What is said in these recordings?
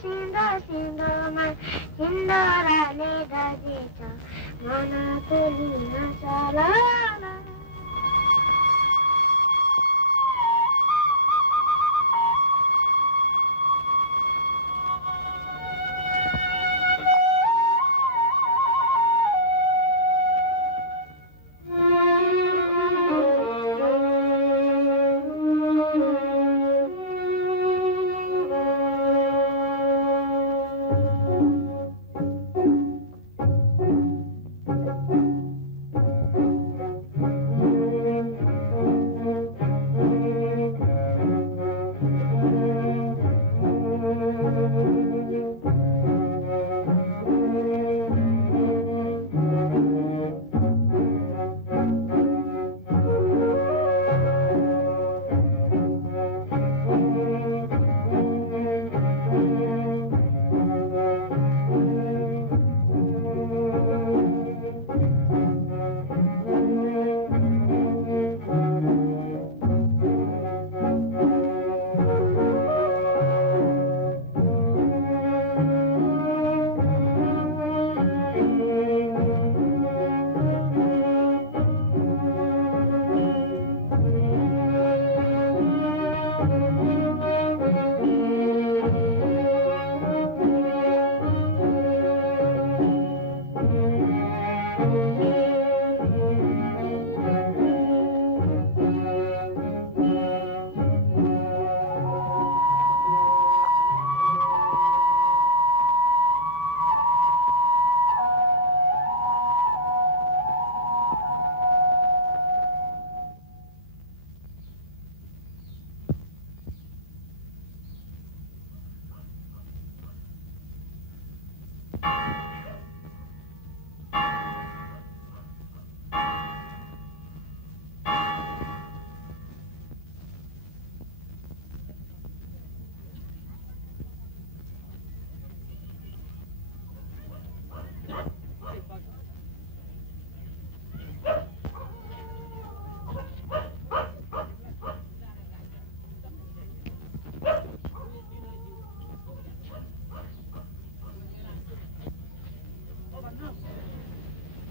सिंधुमय सिंधुराले दजिछ मन तुलिन चला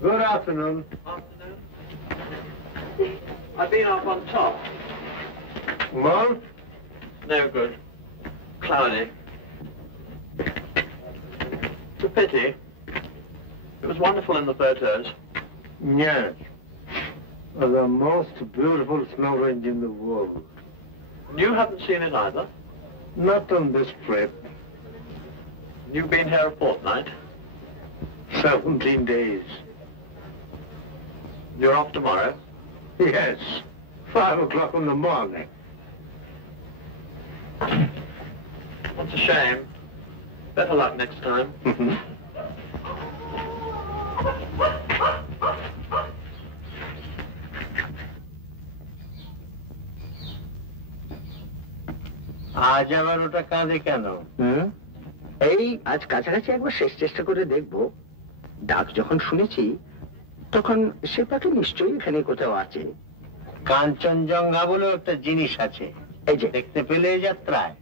Good afternoon. Afternoon. I've been up on top. Well? No good. Cloudy. It's a pity. It was wonderful in the photos. Yes. The most beautiful snow range in the world. You haven't seen it either? Not on this trip. You've been here a fortnight? 17 days. You're off tomorrow? Yes. 5 o'clock in the morning. That's a shame. Better luck next time. আজ আবার ওটা কাঁদে কেন? এই আজ কাছাকাছি একবার শেষ চেষ্টা করে দেখবো। ডাক যখন শুনেছি তখন সে পাখি নিশ্চয়ই এখানে কোথাও আছে। কাঞ্চনজঙ্ঘা বলে একটা জিনিস আছে, এই যে দেখতে পেলে এই যাত্রায়।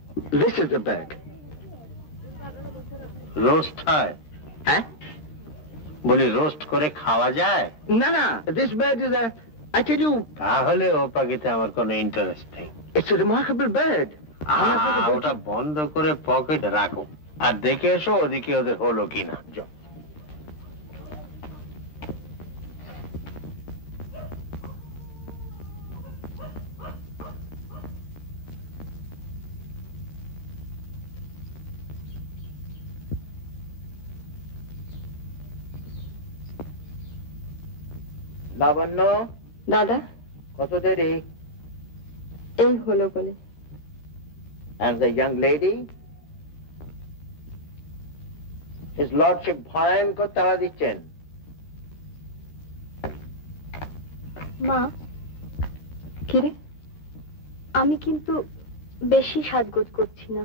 This is the bird. Roast হয়? হ্যাঁ, বলি রোস্ট করে খাওয়া যায়? না না, this bird is a, I tell you, তাহলে ও পাখিতে আমার কোনো ইন্টারেস্ট নেই। it's a remarkable bird. ওটা বন্ধ করে পকেটে রাখো আর দেখে এসো ওদিকে ওদের হলো কিনা। লাবণ্য, দাদা, কত দেরি? এই হলো বলে। And the young lady? His lordship ভয়ঙ্কর তাড়া দিচ্ছেন। মা, কিরে, আমি কিন্তু বেশি সাজগোজ করছি না।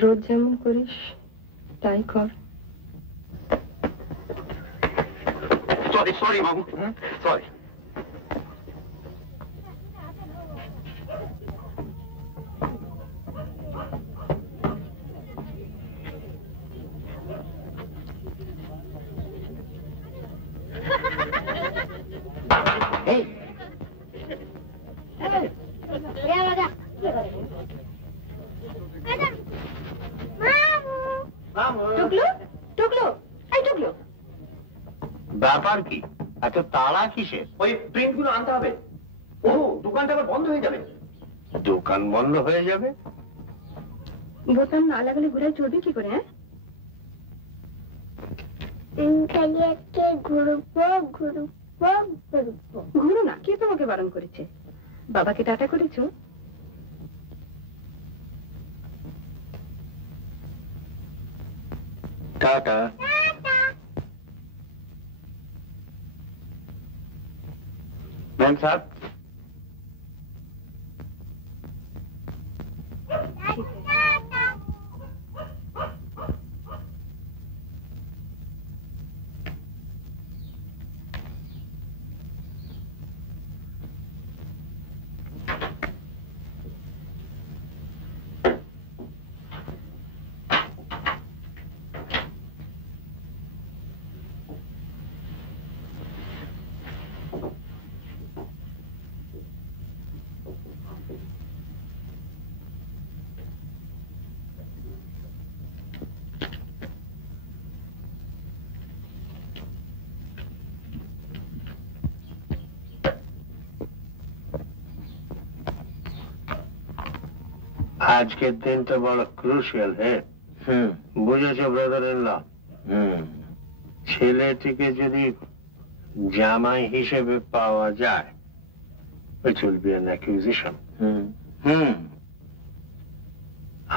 রোজ যেমন করিস তাই কর। Sorry, Mamu. Sorry. ব্যাপার কি? এত তাড়া কিসের? ওই প্রিন্টগুলো আনতে হবে। ও দোকানটা আবার বন্ধ হয়ে যাবে। দোকান বন্ধ হয়ে যাবে? বোতাম না লাগালে ঘোড়ায় চড়বে কি করে? হ্যাঁ, খালি আজকে ঘুরবো ঘুরবো ঘুরবো। ঘুরো না, কে তোমাকে বারণ করেছে? বাবাকে টাটা করেছো? টাটা। ম্যাম সাহেব, আজকের দিনটা বড় ক্রুশিয়াল। হ্যাঁ, বুঝেছো ব্রাদার ইন ল? ছেলেটিকে যদি জামাই হিসেবে পাওয়া যায়, which will be an accusation.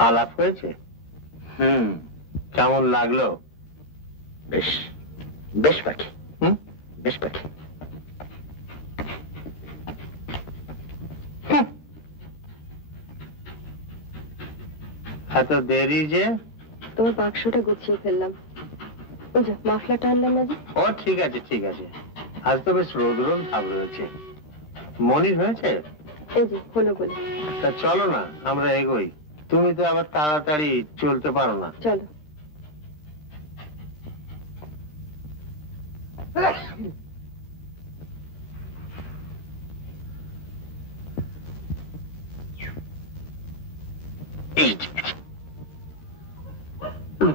আলাপ হয়েছে? কেমন লাগলো? বেশ বেশ পাখি। বেশ পাখি। এত দেরি যে? তোমার বাক্সটা গুছিয়ে ফেললাম। ওই যে মাফলাটা আনলাম না যে। ও ঠিক আছে ঠিক আছে, আজ তো বেশ রোদ রোদ ভাব রয়েছে। মনির হয়েছে? এই যে হলো বলে। তা চলো না আমরা এগোই, তুমি তো আবার তাড়াতাড়ি চলতে পারো না। চলো।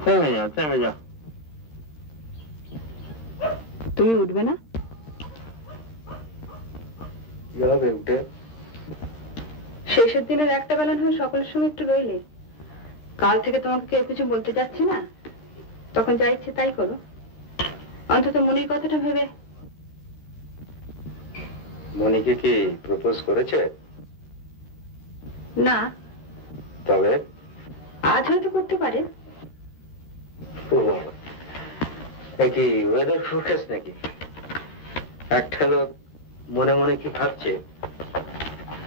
থেমে যাও থেমে যাও। তুমি উঠবে না? যাবে উঠে। শেষের দিনের একটা বেলা নয় সকলের সঙ্গে একটু রইলে। কাল থেকে তোমাকে কেউ কিছু বলতে যাচ্ছে না, তখন যা ইচ্ছে তাই করো। অন্তত মনির কথাটা ভেবে। মনিকে কি প্রপোজ করেছে? না, তবে আজ হয়তো করতে পারে। কি ওয়েদার ফোরকাস্ট নাকি? একটা লোক মনে মনে কি ভাবছে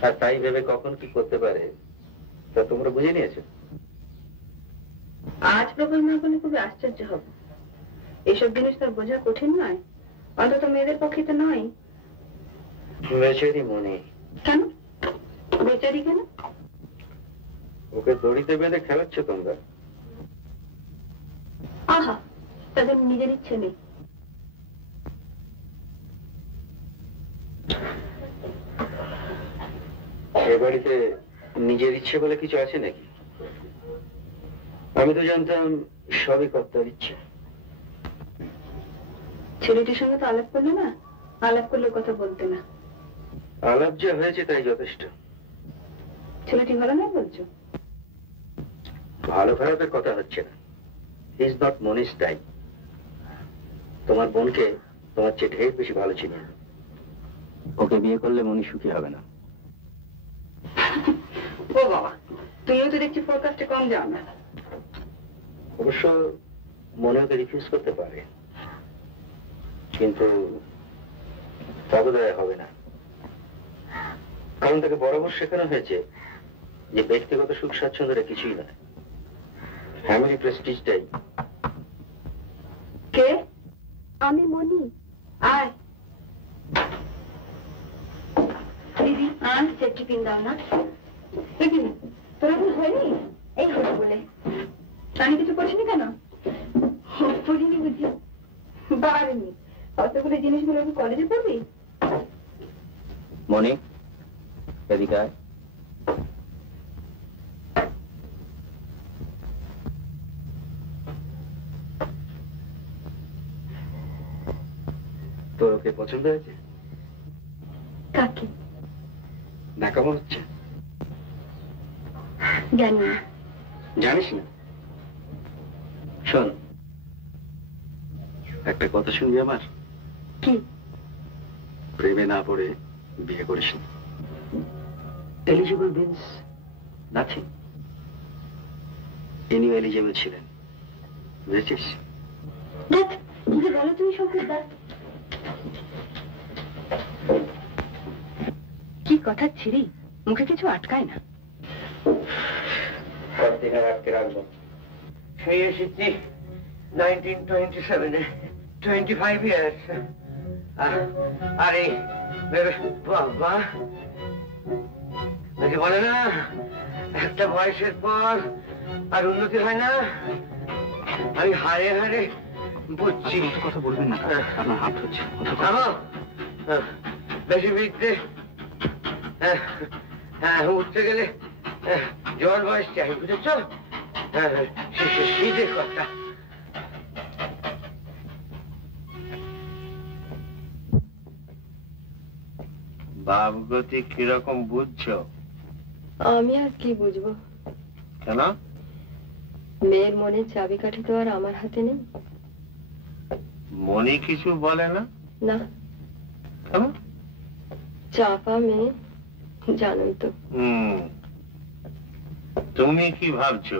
আর তাই ভেবে কখন কি করতে পারে তা তোমরা বুঝে নিয়েছো? আজ প্রপোজ না করলে খুবই আশ্চর্য হব। এইসব জিনিস তো বোঝা কঠিন নয়, অন্তত মেয়েদের পক্ষে তো নয়। বেচারি মনি। কেন বেচারি? কেন? ওকে দড়িতে বেঁধে খেলাচ্ছ তোমরা। আহা, তাদের নিজের ইচ্ছে নেই। এ বাড়িতে নিজের ইচ্ছে বলে কিছু আছে নাকি? আমি তো জানতাম সবই কর্তার ইচ্ছে। ছেলেটির সঙ্গে তো আলাপ করলে না, আলাপ করলে কথা বলতে না। আলাপ যা হয়েছে তাই যথেষ্ট। ছেলেটি ভালো নয় বলছো? ভালো খারাপের কথা হচ্ছে না। He is not Monish type. তোমার বোনকে তোমার চেয়ে ঢের বেশি ভালো চিনি। ওকে বিয়ে করলে মনি সুখী হবে না। ও বাবা, তুমিও তো দেখছি ফোরকাস্টে কম যাও না। অবশ্য মনে ওকে রিফিউজ করতে পারে, কিন্তু তা বোধহয় হবে না। কারণ তাকে বরাবর শেখানো হয়েছে যে ব্যক্তিগত সুখ স্বাচ্ছন্দ্যটা কিছুই নয়, ফ্যামিলি প্রেস্টিজটাই। কে? আমি মনি। আয় দিদি, আয় সেফটি পিন দাও না। তোর এখন হয়নি? এই হলো বলে। আমি কিছু করছিনি কেন? পড়িনি বুঝি? বাড়িনি। অতগুলো জিনিসগুলো কি কলেজে পড়বি? মনি এদিকে আয়। তোর ওকে পছন্দ হয়েছে? কাকে? না কেমন হচ্ছে জানি না। জানিস না? শোন, একটা কথা শুনবি আমার? কি? প্রেমে না পড়ে বিয়ে করিস না। Eligible means nothing. ইনিও এলিজিবল ছিলেন, বুঝেছিস? দেখ কি যে বলো তুমি শঙ্কর দা। কি কথা ছিরি, মুখে কিছু আটকায় না। আটকে রাখবো। সেই এসেছি 1927-এ, 25 years। আরে বাবা, বলে না একটা বয়সের পর আর উন্নতি হয় না। আমি হারে হারে বুঝছি। কথা বলবেন না, আপনার হাত হচ্ছে। বেশি বিদ্যে উঠতে গেলে জোয়ার বয়স চাই, বুঝেছ? শীতের কথা। ভাবগতি কিরকম বুঝছো? আমি আর কি বুঝবো? কেন? মেয়ের মনের চাবিকাঠি তো আর আমার হাতে নেই। মনি কিছু বলে না? না। কেন? চাপা মেয়ে, জানোই তো। তুমি কি ভাবছো?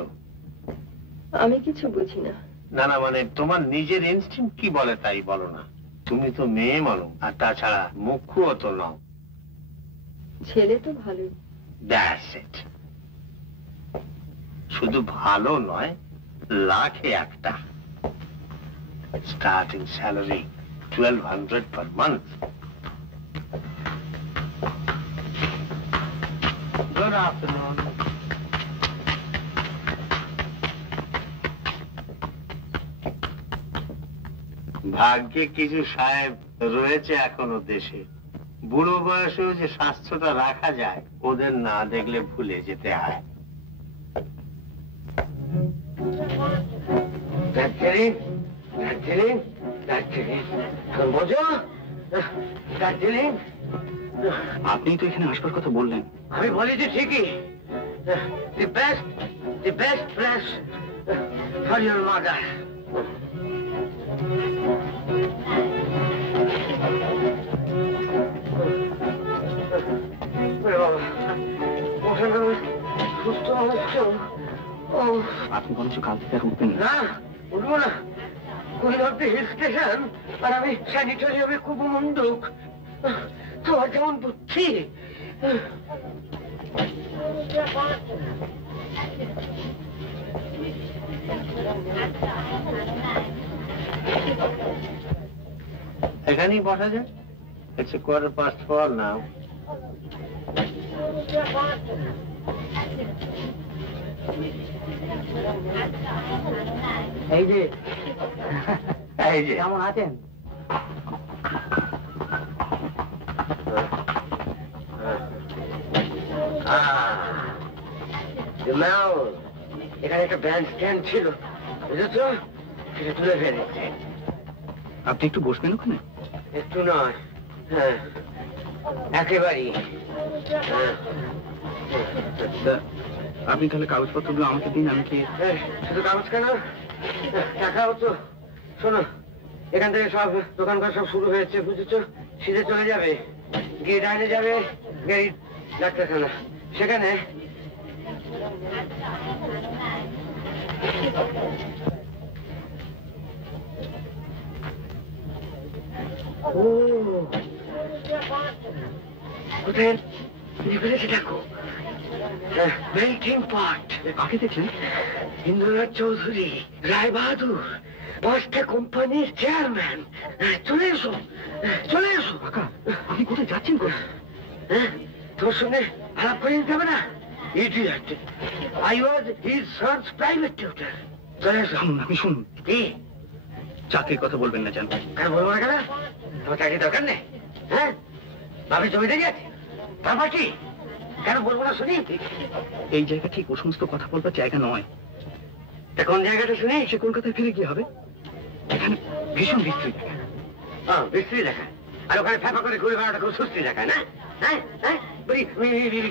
আমি কিছু বুঝি না। না না, মানে তোমার নিজের ইনস্টিংক্ট কি বলে তাই বলো না। তুমি তো মেয়ে মানুষ, আর তাছাড়া মুখ্যও তো নাও। ছেলে তো ভালোই। That's it. শুধু ভালো নয়, লাখে একটা। Starting salary 1200 per month. Good afternoon. ভাগ্যে কিছু সাহেব রয়েছে এখনো দেশে। বুড়ো বয়সেও যে স্বাস্থ্যটা রাখা যায়, ওদের না দেখলে ভুলে যেতে হয়। দার্জিলিং, দার্জিলিং, দার্জিলিং, বোঝো? দার্জিলিং। আপনি তো এখানে আসবার কথা বললেন। আমি বলেছি ঠিকই। The best place for your mother. আপনি বলছো কাল থেকে আর উঠবেন না? উঠবো না। কুড়িঘরতে হিল স্টেশন, আর আমি স্যানিটোরিয়ামে খুব মন্দুক। তোমার কেমন বুদ্ধি? এখানেই বসা যায়। It's a 4:15 now. এই যে কেমন আছেন? এখানে একটা ব্যান্ড স্ট্যান্ড ছিল, বুঝেছ? সেটা তুলে ফেলেছে। আপনি একটু বসবেন ওখানে? একটু নয়, হ্যাঁ, একেবারেই। আপনি তাহলে কাগজপত্রগুলো আমাকে দিন, আমি কি? শুধু কাগজ কেন, টাকাও তো। শোনো, এখান থেকে সব দোকানঘর সব শুরু হয়েছে, বুঝেছো? সিধে চলে যাবে, গিয়ে ডাইনে যাবে গাড়ি ডাক্তারখানা, সেখানে কোথায় ফেলেছে দেখো, মেল্টিং পট। কাকে দেখলেন? ইন্দ্রনাথ চৌধুরী, রায় বাহাদুর, 5টা কোম্পানির চেয়ারম্যান। চলে এসো, চলে এসো। কাকা, আপনি কোথায় যাচ্ছেন? তোর সঙ্গে আলাপ করে নিতে হবে না? Idiot, I was his son's private tutor. চলে এসো। আপনি শুনুন। কি? চাকরির কথা বলবেন না জান? কেন বলবো না? কেন? তোমার চাকরির দরকার নেই? হ্যাঁ, বাপের জমিতে গেছে, তারপর কি? কেন বলবো না শুনি? এই জায়গা ঠিক ও সমস্ত কথা বলবার জায়গা নয়। কোন জায়গাটা শুনি? সে কলকাতায় ফিরে গিয়ে হবে। এখানে ভীষণ বিস্তৃত। বিশ্রী দেখায় আর ওখানে ফেফা করে ঘুরে বেড়াটা খুব সুস্থি দেখায় না হ্যাঁ হ্যাঁ বলি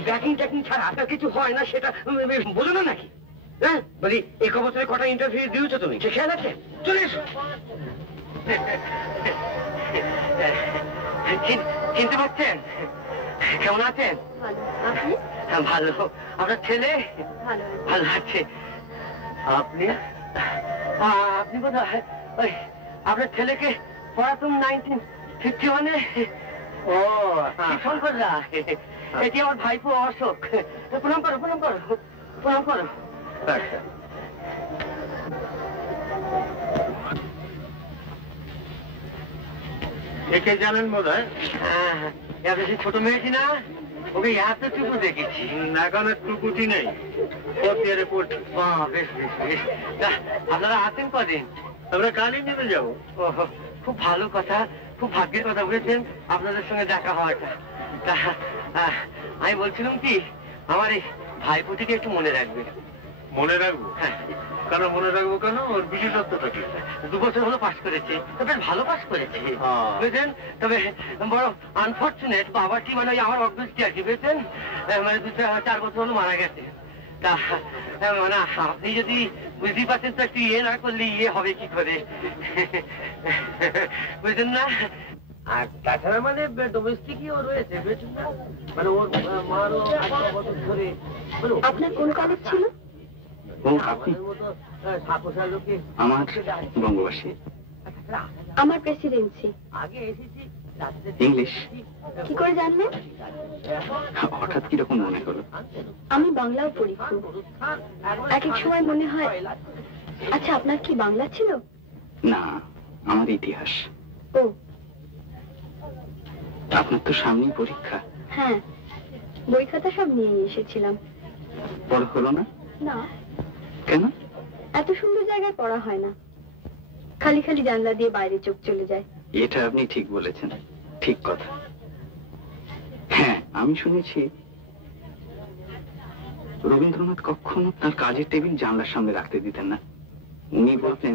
ব্যাকিং ট্যাকিং ছাড়া আপনার কিছু হয় না সেটা বোঝো না নাকি হ্যাঁ বলি এই বছরে কটা ইন্টারভিউ দিয়েছো তুমি সে খেয়াল আছে চলে এসো চিনতে পারছেন কেমন আছেন ভালো আপনার ছেলে ভালো আছে আপনি আপনি বোধ হয় ওই আপনার ছেলেকে পড়াতুম 1951-এ ও ফোন করলা এটি আমার ভাইপো অশোক প্রণাম করো প্রণাম করো প্রণাম করো একে জানেন বোধ হয় বেশি ছোট মেয়েছি না ওকে এতটুকু দেখেছি এখন টুকুটি নেই পড়তে পড়ছি বেশ বেশ বেশ আপনারা আছেন কদিন আমরা কালই নেমে যাবো খুব ভালো কথা খুব ভাগ্যের কথা বলেছেন আপনাদের সঙ্গে দেখা হওয়াটা তা আমি বলছিলাম কি আমার এই ভাইপোটিকে একটু মনে রাখবে মনে রাখবো হ্যাঁ কেন মনে রাখবো কেন ওর বিশেষত্বটা কি 2 বছর হলো পাশ করেছে তবে ভালো পাশ করেছে বুঝলেন তবে বড় আনফর্চুনেট বাবাটি মানে আমার অভ্যেসটি আর কি বুঝলেন মানে 2-4 বছর হলো মারা গেছে তা মানে আপনি যদি বুঝতেই পারছেন তো একটু ইয়ে না করলে ইয়ে হবে কি করে বুঝলেন না আর তাছাড়া মানে ডোমেস্টিকও রয়েছে বুঝলেন না মানে ওর মারও 8 বছর ধরে আপনার কোন কলেজ ছিল আমার বঙ্গবাসী আমার প্রেসিডেন্সি আগে এসেছি ইংলিশ কি করে জানলেন হঠাৎ কিরকম মনে হলো? আমি বাংলাও পড়ি খুব এক এক সময় মনে হয় আচ্ছা আপনার কি বাংলা ছিল না, আমার ইতিহাস। ও আপনার তো সামনেই পরীক্ষা। হ্যাঁ, বই খাতা সব নিয়ে এসেছিলাম। পড়া হলো না? না। কেন? এত সুন্দর জায়গায় পড়া হয় না, খালি খালি জানলা দিয়ে বাইরে চোখ চলে যায়। এটা আপনি ঠিক বলেছেন, ঠিক কথা। হ্যাঁ, আমি শুনেছি রবীন্দ্রনাথ কখনো তার কাজের টেবিল জানলার সামনে রাখতে দিতেন না। উনি বলতেন,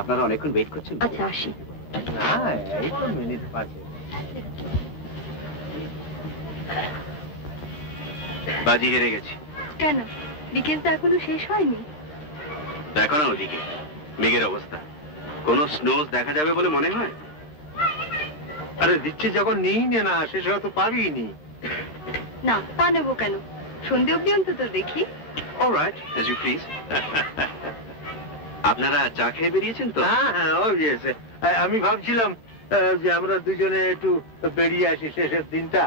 আপনারা অনেকক্ষণ ওয়েট করছেন। আচ্ছা আসি। এই তো মিনিট 5 বাজি হেরে গেছি। কেন? বিকেল তো এখনো শেষ হয়নি। দেখো না ওদিকে মেঘের অবস্থা, কোন স্নোজ দেখা যাবে বলে মনে হয়? আরে দিচ্ছে যখন নিই না, শেষ হয়তো পাবিনি। না, তা নেবো কেন, সন্ধে অব্দি অন্তত দেখি। Alright, as you please. আপনারা চা খেয়ে বেরিয়েছেন তো? হ্যাঁ হ্যাঁ, অবভিয়াসলি। আমি ভাবছিলাম যে আমরা দুজনে একটু বেরিয়ে আসি শেষের দিনটা,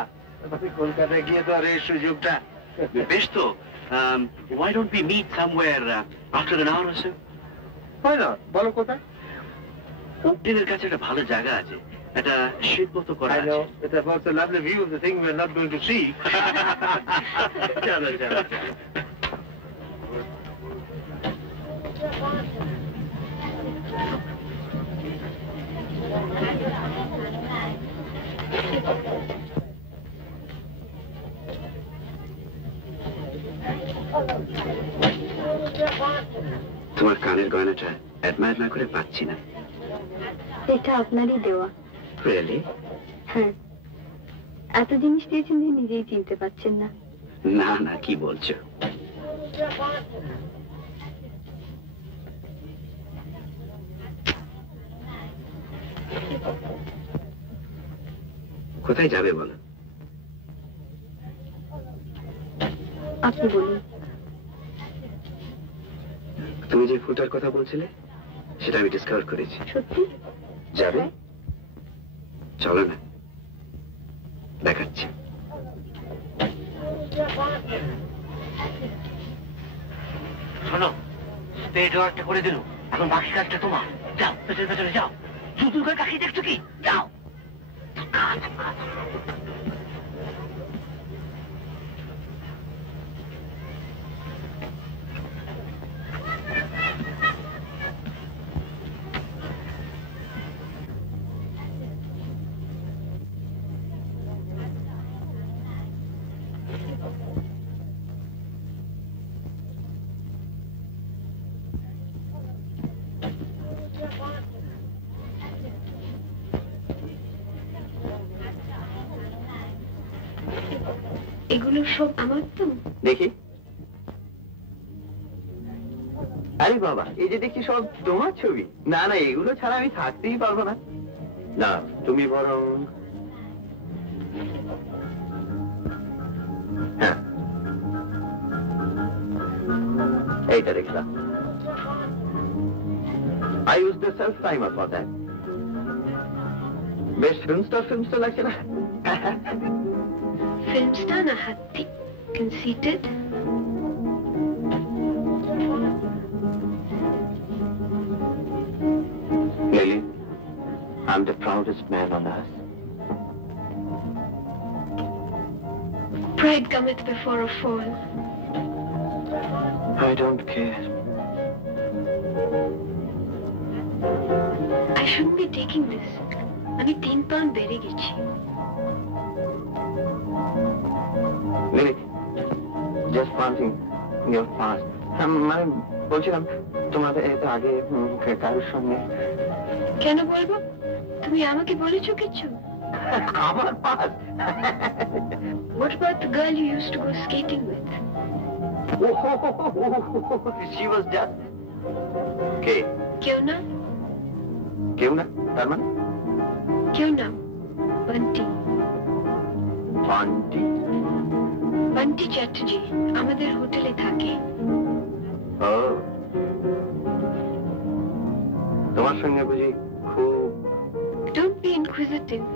কলকাতায় গিয়ে তো আর এই সুযোগটা। বেশ তো, why don't we meet somewhere after an hour or so? হয় না, বলো কোথায়? হোটেলের কাছে একটা ভালো জায়গা আছে, একটা শীত মতো করা আছে। It's about the lovely view of the thing we're not going to see. চলো চলো। তোমার কানের গয়নাটা অ্যাডমায়ার না করে পাচ্ছি না। এটা আপনারই দেওয়া। রিয়েলি? হ্যাঁ, এত জিনিস দিয়েছেন যে নিজেই চিনতে পারছেন না। না না, কি বলছো? কোথায় যাবে বলো? আপনি বলুন। তুমি যে ফুটার কথা বলছিলে সেটা আমি ডিসকভার করেছি। সত্যি? যাবে? চলো না, দেখাচ্ছি। শোনো, স্টেজ ওয়ার্কটা করে দিল, এখন বাকি কাজটা তোমার। যাও পেছনে পেছনে যাও, শুধু করে কাকি দেখছো কি? যাও। এগুলো সব আমার তো। দেখি। আরে বাবা, এই যে দেখছি সব তোমার ছবি। না না, এগুলো ছাড়া আমি থাকতেই পারবো না। না, তুমি বরং হ্যাঁ এইটা দেখলাম। I use the self timer for that. বেশ ফিল্মস্টার লাগছে না? ফিল্ম স্টার না হাতি? Conceited? Lily, I'm the proudest man on earth. Pride cometh before a fall. I don't care. I shouldn't be taking this. আমি 3 pound বেড়ে গেছি। Lily, just one thing, you're fast. মানে বলছিলাম, তোমার এতে আগে কারোর সঙ্গে। কেন বলবো? তুমি আমাকে বলেছো কিছু? আমার pass. What about the girl you used to go skating with? She was just... কে? কেউ না? কেউ না? তার মানে? কেউ না, বান্টি। বান্টি? বান্টি চ্যাটার্জি আমাদের হোটেলে থাকে। ও, তোমার সঙ্গে বুঝি খুব... Don't be inquisitive.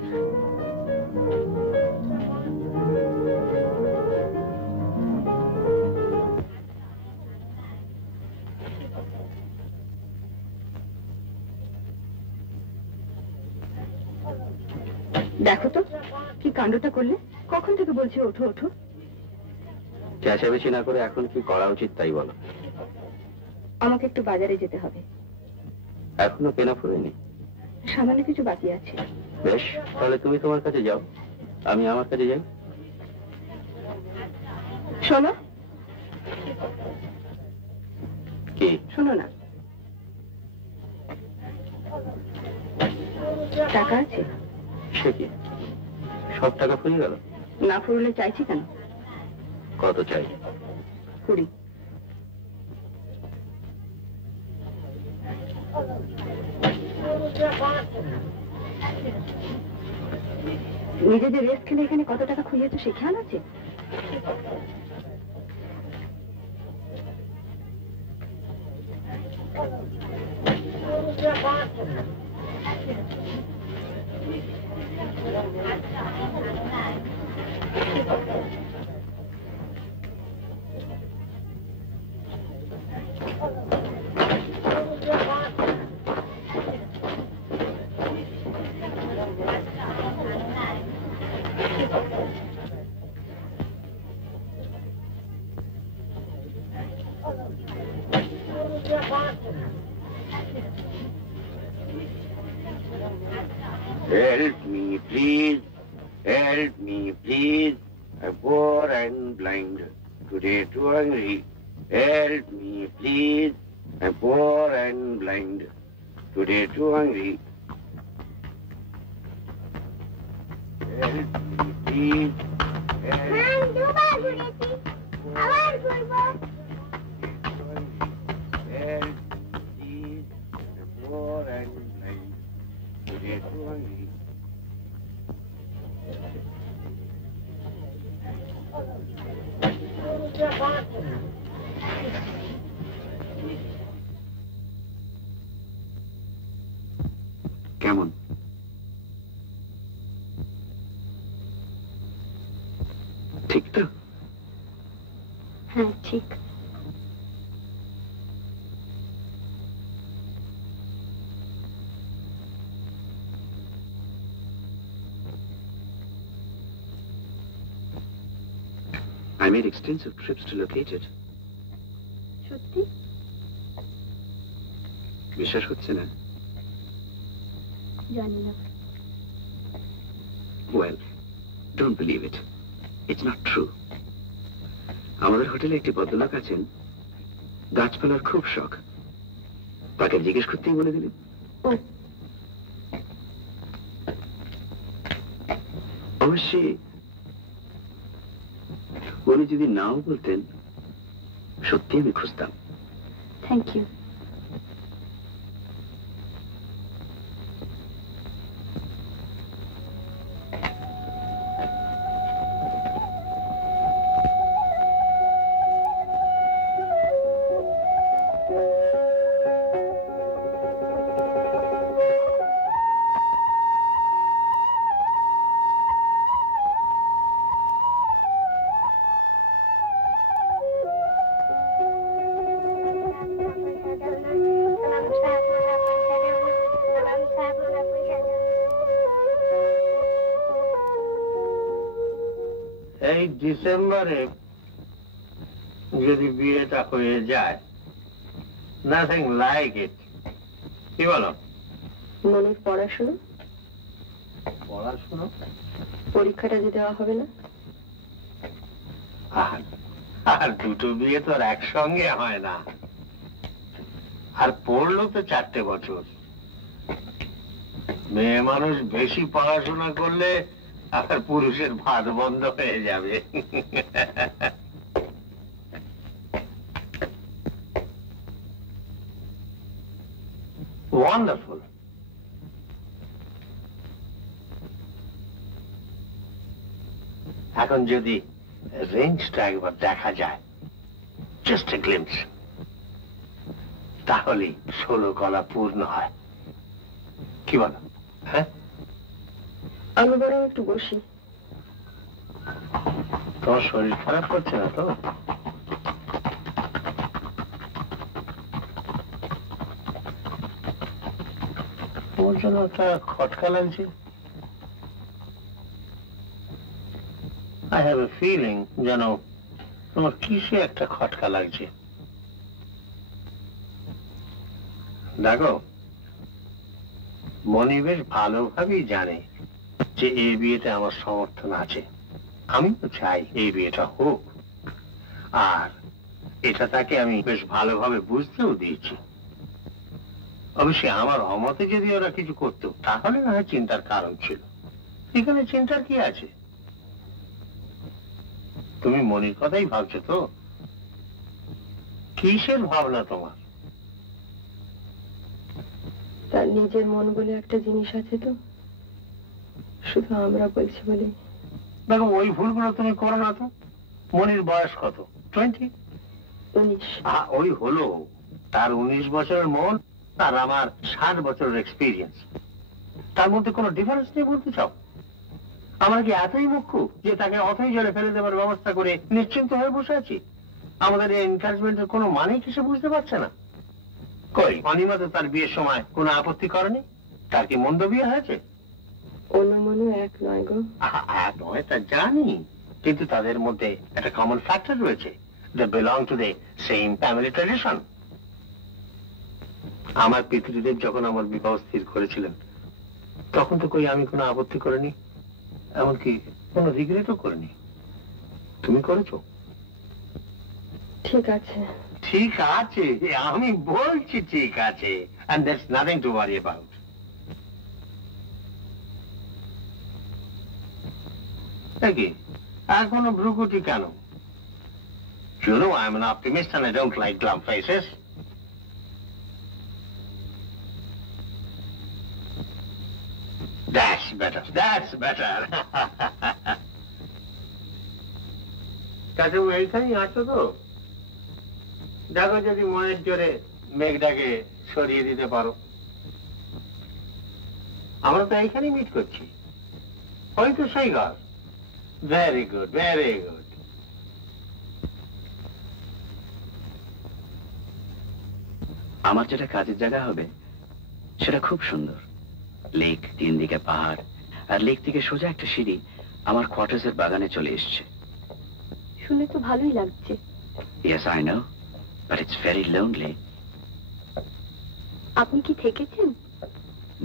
দেখো তো কি কাণ্ডটা করলে। কখন থেকে বলছি ওঠো ওঠো। চেঁচামেচি না করে এখন কি করা উচিত তাই বলো। আমাকে একটু বাজারে যেতে হবে। এখনো পেনা ফুরেনি? সামান্য কিছু বাকি আছে। বেশ, তাহলে তুমি তোমার কাছে যাও, আমি আমার কাছে যাই। শোনো। কি? শোনো না। টাকা আছে? সে কি, সব টাকা ফুরিয়ে গেল? না ফুরলে চাইছি কেন? কত চাই? 20। নিজে যে রেস্ট খেলে এখানে কত টাকা খুঁজেছো সে খেয়াল আছে? Help me, please. Help me, please. I'm poor and blind. Today too hungry. Help me, please. I'm poor and blind. Today too hungry. Help me, please. Help, please. I'm poor and blind. Today too hungry. কেমন? ঠিক তো? হ্যাঁ ঠিক। I made extensive trips to locate it. সত্যি? বিশ্বাস হচ্ছে না? জানি না। Well, don't believe it. It's not true. আমাদের হোটেলে একটি ভদ্রলোক আছেন, গাছপালার খুব শখ। তাকে জিজ্ঞেস করতেই বলে দিলেন। অবশ্যই উনি যদি নাও বলতেন সত্যি আমি খুঁজতাম। Thank you. এই ডিসেম্বরে যদি বিয়েটা হয়ে যায়, নাথিং লাইক ইট। কি বলো? মনের পড়াশোনা পড়াশোনা পরীক্ষাটা যে দেওয়া হবে না? আর দুটো বিয়ে তো আর একসঙ্গে হয় না। আর পড়লো তো 4টে বছর। মেয়ে মানুষ বেশি পড়াশোনা করলে আর পুরুষের ভাত বন্ধ হয়ে যাবে। ওয়ান্ডারফুল। এখন যদি রেঞ্জটা একবার দেখা যায়, জাস্ট এ গ্লিম্পস, তাহলে 16 কলা পূর্ণ হয়। কি বলো? হ্যাঁ, আমি বরং একটু বসি। তোমার শরীর খারাপ করছে না তো? ওর জন্য একটা খটকা লাগছে। I have a feeling যেন তোমার কিসে একটা খটকা লাগছে। দেখো, মনি বেশ ভালোভাবেই জানে যে এই বিয়েতে আমার সমর্থন আছে। আমি তো চাই এই বিয়েটা হোক, আর এটা তাকে আমি বেশ ভালোভাবে বুঝতেও দিয়েছি। অবশ্যই আমার অমতে যদি ওরা কিছু করতো তাহলে না হয় চিন্তার কারণ ছিল। এখানে চিন্তার কি আছে? তুমি মনির কথাই ভাবছো তো? কিসের ভাবনা তোমার? তার নিজের মন বলে একটা জিনিস আছে তো, শুধু আমরা বলছি বলে। দেখো, ওই ভুলগুলো তুমি করো না তো। মনির বয়স কত? 20? 19। ওই হলো, তার 19 বছরের মন আর আমার 60 বছরের এক্সপিরিয়েন্স। তার মধ্যে কোনো ডিফারেন্স নেই বলতে চাও? আমরা কি এতই মুখ্য যে তাকে অথই জলে ফেলে দেওয়ার ব্যবস্থা করে নিশ্চিন্ত হয়ে বসে আছি? আমাদের এই এনকারেজমেন্টের কোনো মানেই কি সে বুঝতে পারছে না? কই, অনিমা তো তার বিয়ের সময় কোনো আপত্তি করেনি। তার কি মন্দ বিয়ে হয়েছে? অনুমনও এক নয় গো। এক নয় তা জানি, কিন্তু তাদের মধ্যে একটা কমন ফ্যাক্টর রয়েছে। They belong to the same family tradition. আমার পিতৃদেব যখন আমার বিবাহ স্থির করেছিলেন তখন তো কই আমি কোনো আপত্তি করিনি, এমনকি কোনো রিগ্রেটও করিনি। তুমি করেছো? ঠিক আছে। ঠিক আছে, আমি বলছি ঠিক আছে, and there's nothing to worry about. কি এখনো ভ্রুকুটি কেন? You know I'm an optimist and I don't like glum faces. That's better, that's better. কাছে এইখানেই আছো তো? দেখো যদি মনের জোরে মেঘটাকে সরিয়ে দিতে পারো। আমরা তো এইখানেই মিট করছি। হয়তো সেই ঘর। Very good, very good. আমার যেটা কাজের জায়গা হবে সেটা খুব সুন্দর। লেক, 3 দিকে পাহাড়, আর লেক থেকে সোজা একটা সিঁড়ি আমার কোয়ার্টার্সের বাগানে চলে এসছে। শুনে তো ভালোই লাগছে। Yes, I know, but it's very lonely. আপনি কি থেকেছেন?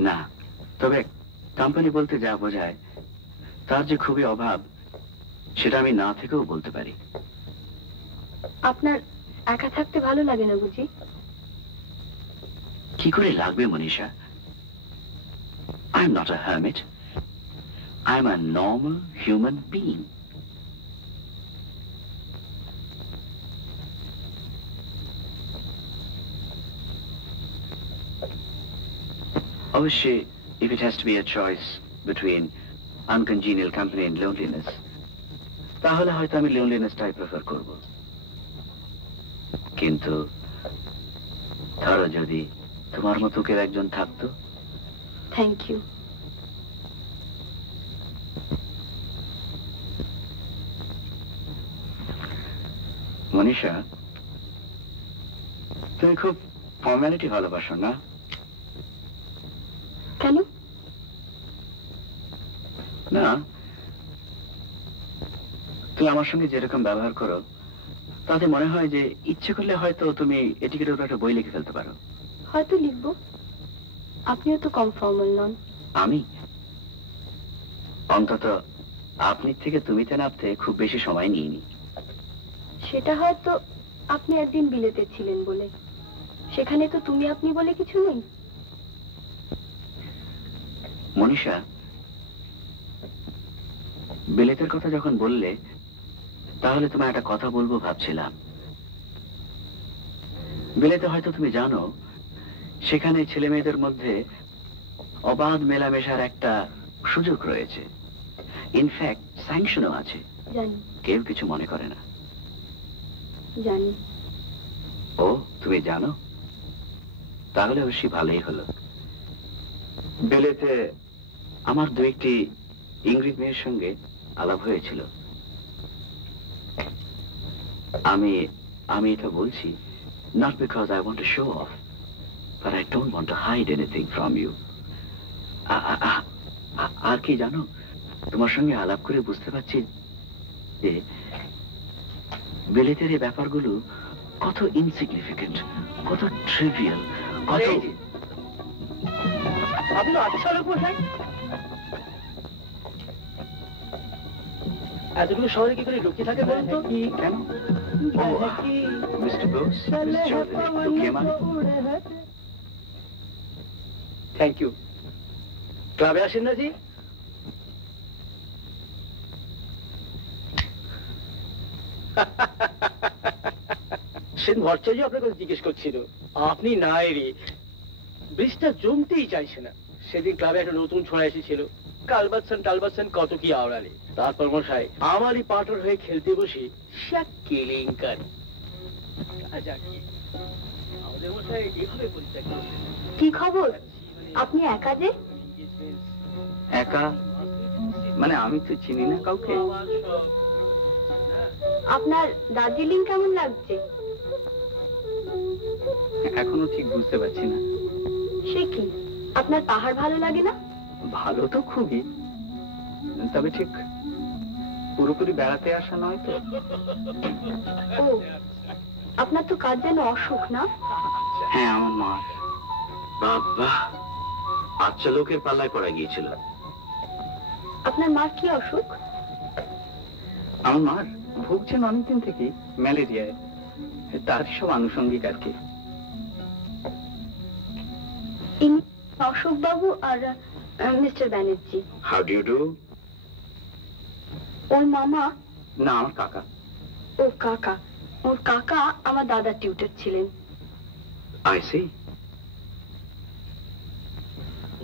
না, তবে কোম্পানি বলতে যা বোঝায় তার যে খুবই অভাব সেটা আমি না থেকেও বলতে পারি। আপনার একা থাকতে ভালো লাগে না বুঝি? কি করে লাগবে Manisha? I'm not a hermit. I'm a normal human being. অবশ্যই, if it has to be a choice between uncongenial company and loneliness, তাহলে হয়তো আমি লোনলিনেসটাই প্রেফার করব। কিন্তু ধরো যদি তোমার মতো কেউ একজন থাকতো। Thank you. মনীষা, তুমি খুব ফর্মালিটি ভালোবাসো না? কেন? না, তুমি আমার সঙ্গে যেরকম ব্যবহার করো তাতে মনে হয় যে ইচ্ছে করলে হয়তো তুমি এটিকেটের উপর একটা বই লিখে ফেলতে পারো। হয়তো লিখবো। আপনিও তো কম ফর্মাল নন। আমি অন্তত আপনি থেকে তুমিতে নামতে খুব বেশি সময় নিইনি। সেটা হয়তো আপনি একদিন বিলেতে ছিলেন বলে। সেখানে তো তুমি আপনি বলে কিছু নেই। মনীষা, বিলেতের কথা যখন বললে তাহলে তোমায় একটা কথা বলবো ভাবছিলাম। বিলেতে হয়তো তুমি জানো সেখানে ছেলে মেয়েদের মধ্যে অবাধ মেলামেশার একটা সুযোগ রয়েছে। ইনফ্যাক্ট স্যাংশনও আছে। জানি। কেউ কিছু মনে করে না। জানি। ও, তুমি জানো? তাহলে অবশ্যই ভালোই হলো। বিলেতে আমার দু একটি ইংরেজ মেয়ের সঙ্গে আলাপ হয়েছিল। আমি এটা বলছি not because I want to show off, but I don't want to hide anything from you. আর কি জানো, তোমার সঙ্গে আলাপ করে বুঝতে পারছি যে বিলেতের এই ব্যাপারগুলো কত ইনসিগনিফিকেন্ট, কত ট্রিভিয়াল, কত। আপনি আচ্ছা লোক বসাই এতটুকু শহরে কি করে লুকিয়ে থাকে বলুন তো? কেন? Mister Brooks, thank you. ক্লাবে আসেন না জি? সেদিন ভট্টাচার্য আপনার কথা জিজ্ঞেস করছিল, আপনি নাই রে। ব্রিজটা জমতেই চাইছে না। সেদিন ক্লাবে একটা নতুন ছোঁয়া এসেছিল, টালবাসন কত কি আওড়ালে। তারপর মশাই আমারই পাটর হয়ে খেলতে বসে সে কেলেঙ্কারি। আমাদের মশাই এভাবে পরিত্যাগ করেছেন। কি খবর? আপনি একা যে? একা মানে আমি তো চিনি না কাউকে। আপনার দার্জিলিং কেমন লাগছে? এখনো ঠিক বুঝতে পারছি না। সে কি, আপনার পাহাড় ভালো লাগে না? ভালো তো খুবই, তবে ঠিক পুরোপুরি বেড়াতে আসা নয় তো। ও, আপনার তো কাজ যেন অসুখ না? হ্যাঁ, আমার মা। বাবা, আচ্ছা লোকের পাল্লায় পড়া গিয়েছিল। আপনার মার কি অসুখ? আমার মার ভুগছেন অনেকদিন থেকে ম্যালেরিয়ায়, তার সব আনুষঙ্গিক আর কি। অশোক বাবু আর mister Banerjee. How do you do? ওর মামা? না, আমার কাকা। ও কাকা। ওর কাকা আমার দাদার টিউটর ছিলেন। I see.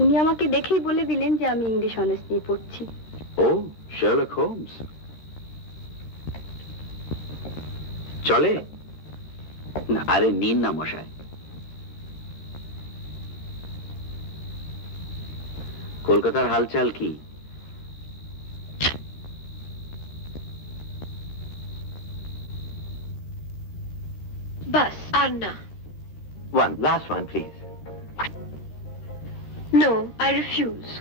উনি আমাকে দেখেই বলে দিলেন যে আমি ইংলিশ অনার্স নিয়ে পড়ছি। ও, শার্লক হোমস। চলে না? আরে নিন না মশাই। কলকাতার হালচাল কি? বাস আর না। One, last one, please. No, I refuse.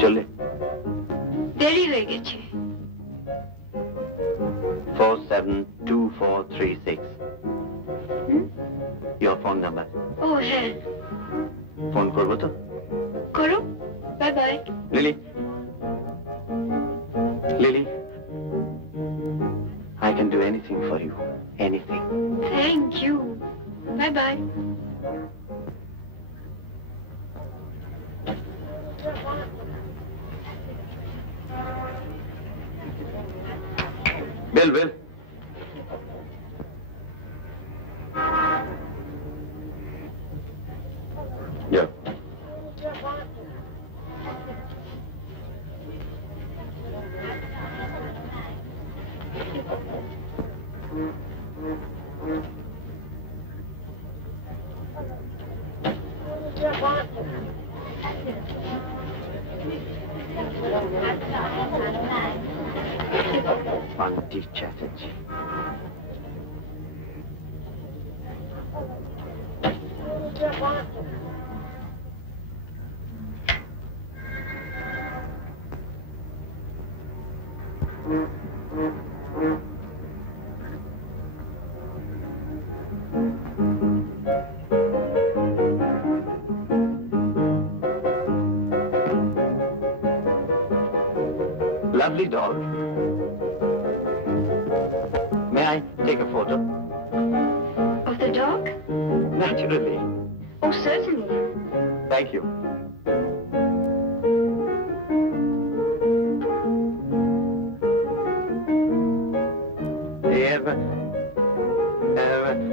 চলে। দেরি হয়ে গেছে। 472436. Your phone number. ও হ্যাঁ, ফোন করবো তো? করো। Bye bye. Lily, Lily, I can do anything for you. Anything. Thank you. Bye bye. Bill, Bill. Aunty Chatterjee. Lovely dog. May I take a photo? Of the dog? Naturally. Oh, certainly. Thank you.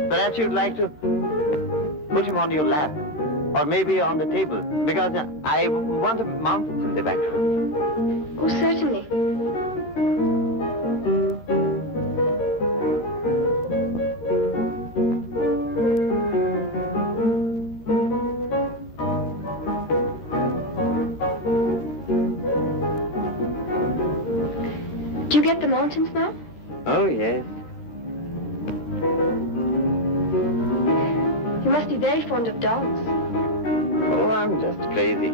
Perhaps you'd like to put him on your lap, or maybe on the table, because I want him mounted in the back. Oh, certainly. Do you get the mountains now? Oh, yes. You must be very fond of dogs. Oh, I'm just crazy.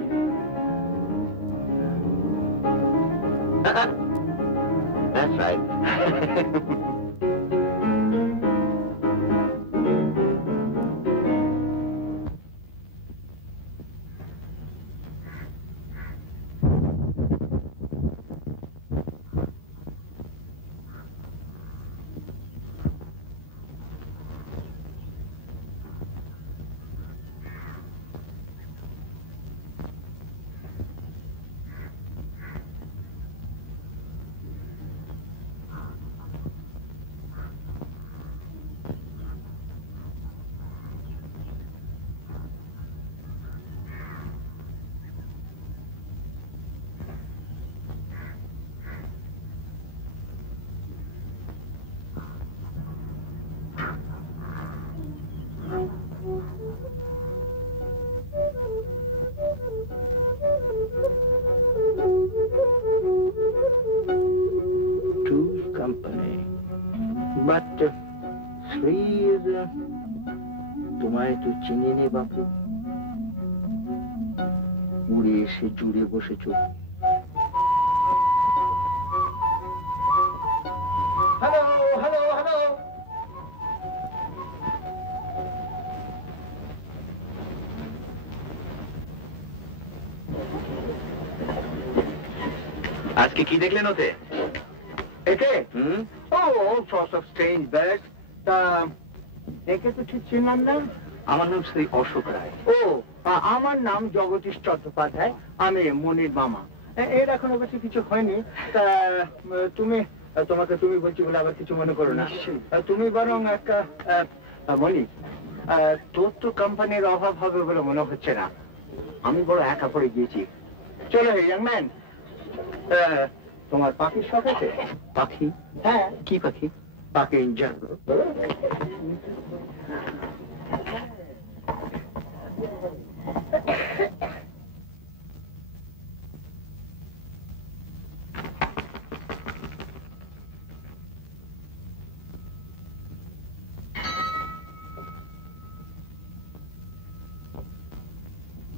That's right. Two's company. But three is... তোমায় তো চিনি নে বাপু, উড়ে এসে জুড়ে বসেছ। Hello hello hello. আজকে কি দেখলেন ওতে? এতে? হুম? Oh, all sorts of strange birds. দেখে তো ঠিক চিনলাম না। আমার নাম শ্রী অশোক রায়। ও, আমার নাম জগদীশ চট্টোপাধ্যায়, আমি মনির মামা। এর এখন অবশ্য কিছু হয়নি। তা তোমাকে তুমি বলছি বলে আবার কিছু মনে করো না। তুমি বরং একটা মনি, তোর তো কোম্পানির অভাব হবে বলে মনে হচ্ছে না। আমি বড় একা পড়ে গিয়েছি। চলো ইয়াং ম্যান, তোমার পাখির শখ আছে? পাখি? হ্যাঁ। কি পাখি? পাখি ইঞ্জিন।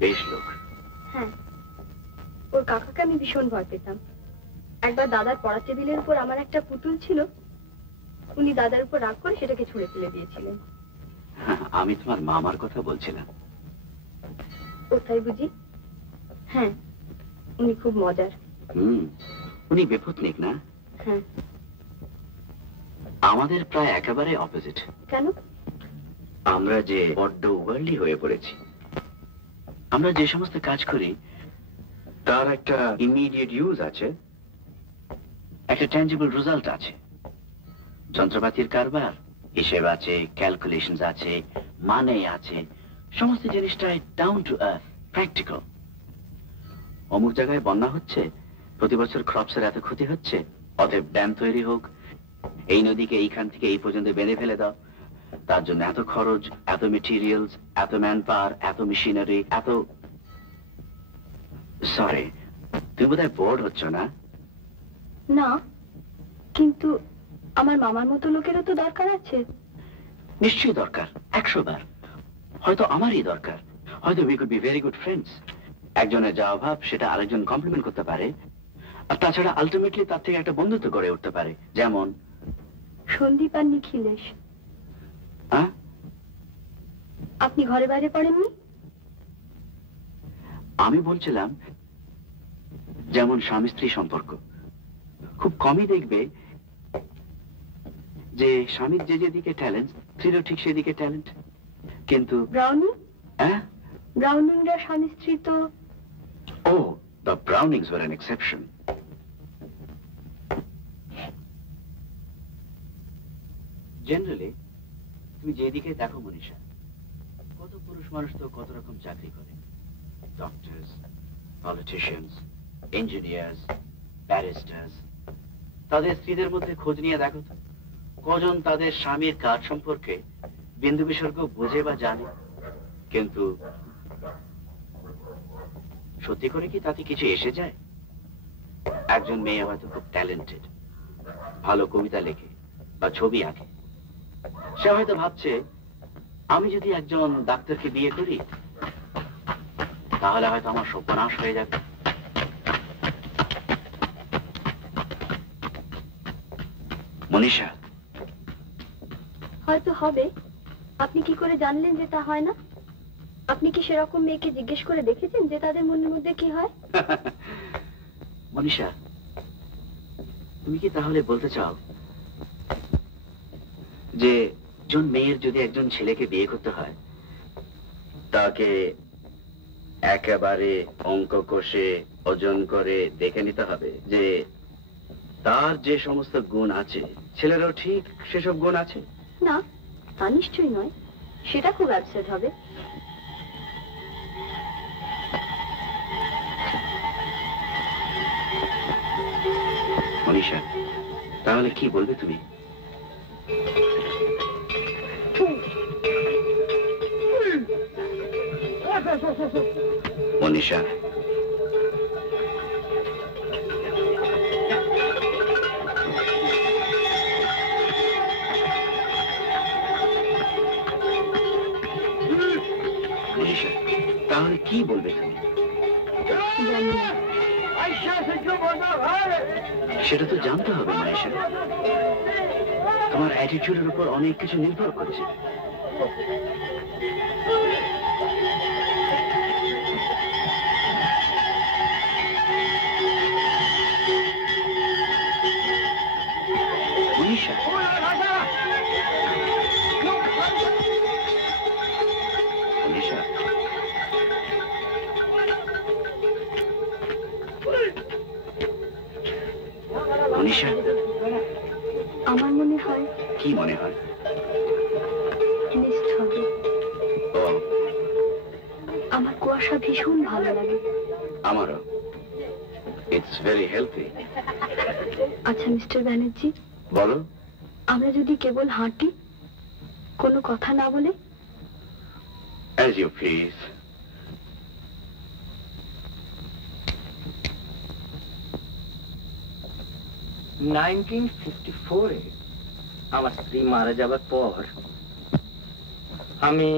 বেশ লোক। হ্যাঁ, ওর কাকাকে আমি ভীষণ ভয় পেতাম। একবার দাদার পড়ার টেবিলের উপর আমার একটা পুতুল ছিল, উনি দাদার উপর রাগ করে সেটাকে ছুঁড়ে ফেলে দিয়েছিলেন। আমি তোমার মামার কথা বলছিলাম। কোথায় বুঝি? হ্যাঁ, উনি খুব মজার। উনি বেপত্নিক না? হ্যাঁ। আমাদের প্রায় একেবারে অপোজিট। কেন? আমরা যে বড্ড ওয়ার্ল্ডলি হয়ে পড়েছি। আমরা যে সমস্ত কাজ করি তার একটা ইমিডিয়েট ইউজ আছে, একটা ট্যাঞ্জিবল রেজাল্ট আছে। যন্ত্রপাতির কারবার, হিসেব আছে, ক্যালকুলেশনস আছে, মানে আছে, সমস্ত জিনিসটাই ডাউন টু আর্থ, প্র্যাকটিক্যাল। অমুক জায়গায় বন্যা হচ্ছে, প্রতি বছর ক্রপসের এত ক্ষতি হচ্ছে, অতএব ড্যাম তৈরি হোক, এই নদীকে এইখান থেকে এই পর্যন্ত বেঁধে ফেলে দাও, তার জন্য এত খরচ, এত মেটেরিয়ালস, এত ম্যান পাওয়ার, এত মেশিনারি, এত... সরি, তুমি বোধহয় বোর্ড হচ্ছ না? না, কিন্তু আমার মামার মতো লোকেরও তো দরকার আছে। নিশ্চয়ই দরকার, 100 বার। হয়তো আমারই দরকার, হয়তো we could be very good friends. একজনের যা অভাব সেটা আরেকজন কমপ্লিমেন্ট করতে পারে, আর তাছাড়া আলটিমেটলি তার থেকে একটা বন্ধুত্ব গড়ে উঠতে পারে। যেমন সন্দীপ আর নিখিলেশ। হ্যাঁ, আপনি ঘরে বাইরে পড়েননি? আমি বলছিলাম যেমন স্বামী স্ত্রী সম্পর্ক, খুব কমই দেখবে যে স্বামীর যে যেদিকে ট্যালেন্ট, স্ত্রীরও ঠিক সেদিকে ট্যালেন্ট। কিন্তু ব্রাউনিং? হ্যাঁ, ব্রাউনিংরা স্বামী স্ত্রী তো... Oh, the Brownings were an exception. Generally, তুমি যেদিকে দেখো মনীষা, কত পুরুষ মানুষ তো কত রকম চাকরি করে। Doctors, politicians, engineers, barristers. তাদের স্ত্রীদের মধ্যে খোঁজ নিয়ে দেখো তো, কজন তাদের স্বামীর কাজ সম্পর্কে বিন্দু বিসর্গ বোঝে বা জানে। কিন্তু সত্যি করে কি তাতে কিছু এসে যায়? একজন মেয়ে হয়তো খুব ট্যালেন্টেড, ভালো কবিতা লেখে বা ছবি আঁকে। সে হয়তো ভাবছে, আমি যদি একজন ডাক্তারকে বিয়ে করি তাহলে হয়তো আমার সর্বনাশ হয়ে যাবে। মনীষা, হয়তো হবে। আপনি কি করে জানলেন যে তা হয় না? আপনি কি সেরকম মেয়েকে জিজ্ঞেস করে দেখেছেন যে তাদের মনের মধ্যে কি হয়? মনীষা, তুমি কি তাহলে বলতে চাও যে একজন মেয়ের যদি একজন ছেলেকে বিয়ে করতে হয়, তাকে একেবারে অঙ্ক কষে ওজন করে দেখে নিতে হবে যে তার যে সমস্ত গুণ আছে ছেলেরও ঠিক সেসব গুণ আছে? না, তা নিশ্চয়ই নয়। সেটা খুব অ্যাবসার্ড হবে। মনীষা, তাহলে কি বলবে তুমি? মনীষা, মনীষা, তাহলে কি বলবে তুমি? জানি না। সেটা তো জানতে হবে মনীষা। তোমার অ্যাটিটিউডের উপর অনেক কিছু নির্ভর করছে। মনীষা, মনীষা, মনীষা, আমার মনে হয় কি মনে হয়? মিসড হবে। ও, আমার কুয়াশা ভীষণ ভালো লাগে। আমারও। It's very healthy. আচ্ছা মিস্টার ব্যানার্জি, বলো। আমরা যদি কেবল হাঁটি, কোনো কথা না বলে? As you please. আমার স্ত্রী মারা যাবার পর আমি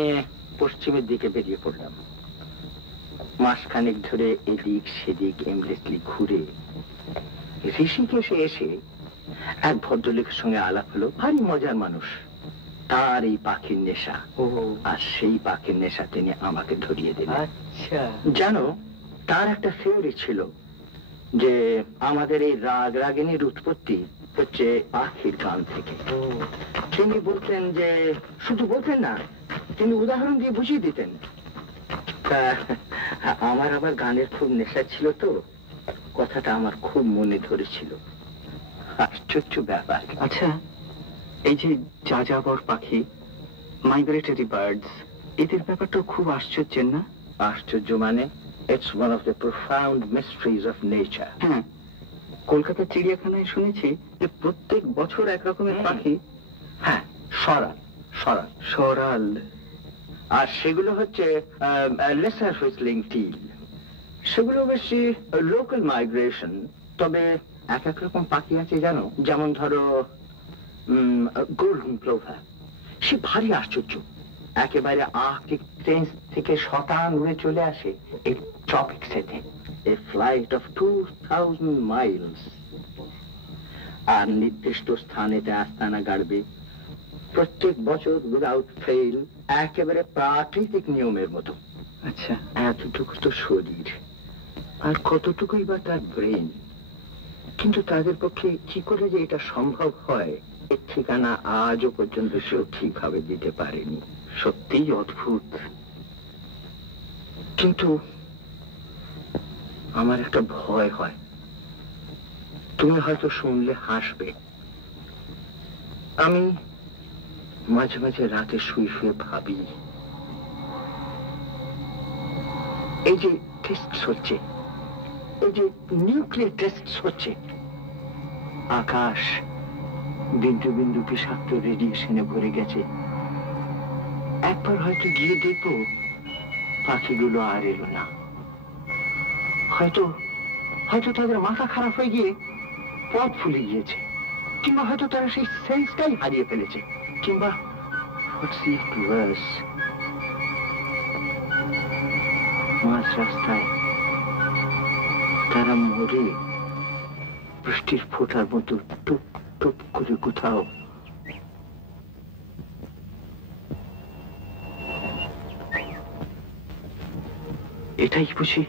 পশ্চিমের দিকে বেরিয়ে পড়লাম। মাসখানেক ধরে এদিক সেদিক এমলেসলি ঘুরে ঋষিকেশে এসে এক ভদ্রলোকের সঙ্গে আলাপ হলো। ভারী মজার মানুষ। তার এই পাখির নেশা, আর সেই পাখির নেশা তিনি আমাকে ধরিয়ে দিলেন। আচ্ছা, জানো, তার একটা থিওরি ছিল যে আমাদের এই রাগ রাগিনীর উৎপত্তি হচ্ছে পাখির গান থেকে। তিনি বলতেন যে, শুধু বলতেন না, তিনি উদাহরণ দিয়ে বুঝিয়ে দিতেন। আমার আবার গানের খুব নেশা ছিল তো, কথাটা আমার খুব মনে ধরেছিল। আশ্চর্য ব্যাপার। আচ্ছা, এই যে যাযাবর পাখি, মাইগ্রেটরি বার্ডস, এদের ব্যাপারটা খুব আশ্চর্যের না? আশ্চর্য মানে It's one of the profound mysteries of nature. হ্যাঁ, কলকাতা চিড়িয়াখানায় শুনেছি যে প্রত্যেক বছর এক রকমের পাখি, হ্যাঁ, সরাল সরাল, আর সেগুলো হচ্ছে লেসার হুইসলিং টিল। সেগুলো বেশি লোকাল মাইগ্রেশন, তবে এক এক রকম পাখি আছে জানো, যেমন ধরো গোল্ডেন প্লোভার, সে ভারী আশ্চর্য, একেবারে আর্কটিক রেঞ্জ থেকে শতান উড়ে চলে আসে এই ট্রপিক্সেতে, এ ফ্লাইট অফ 2000 মাইলস, আর নির্দিষ্ট স্থানেতে আস্তানা গাড়বে প্রত্যেক বছর উইদাউট ফেল, একেবারে প্রাকৃতিক নিয়মের মতো। আচ্ছা, এতটুকু তো শরীর, আর কতটুকুই বা তার ব্রেন, কিন্তু তাদের পক্ষে কি করে যে এটা সম্ভব হয় এর ঠিকানা আজও পর্যন্ত সেও ঠিকভাবে দিতে পারেনি। সত্যিই অদ্ভুত। কিন্তু আমার একটা ভয় হয়, তুমি হয়তো শুনলে হাসবে। আমি মাঝে মাঝে রাতে শুয়ে শুয়ে ভাবি, এই যে টেস্ট হচ্ছে, এই যে নিউক্লিয়ার টেস্ট হচ্ছে, আকাশ বিন্দু বিন্দু বিষাক্ত রেডিয়েশনে ভরে গেছে, একবার হয়তো গিয়ে দেখবো পাখিগুলো আর এলো না। হয়তো হয়তো তাদের মাথা খারাপ হয়ে গিয়ে পথ ভুলে গিয়েছে, কিংবা হয়তো তারা সেই সেন্সটাই হারিয়ে ফেলেছে, কিংবা মাঝ রাস্তায় তারা মরে বৃষ্টির ফোঁটার মতো টুপ টুপ করে কোথাও এটাই বুঝি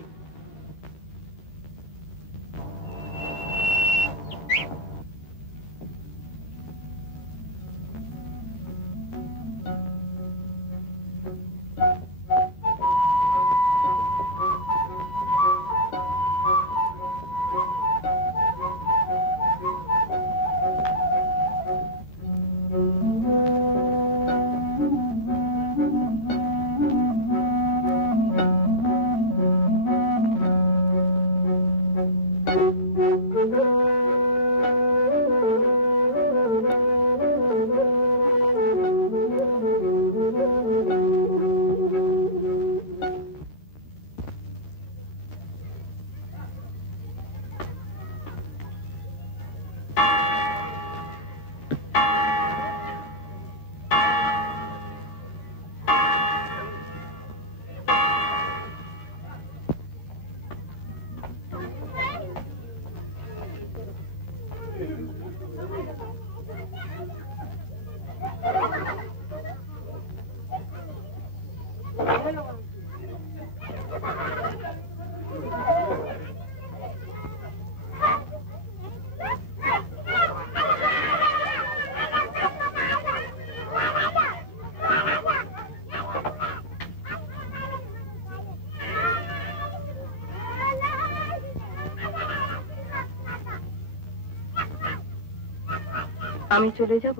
আমি চলে যাব?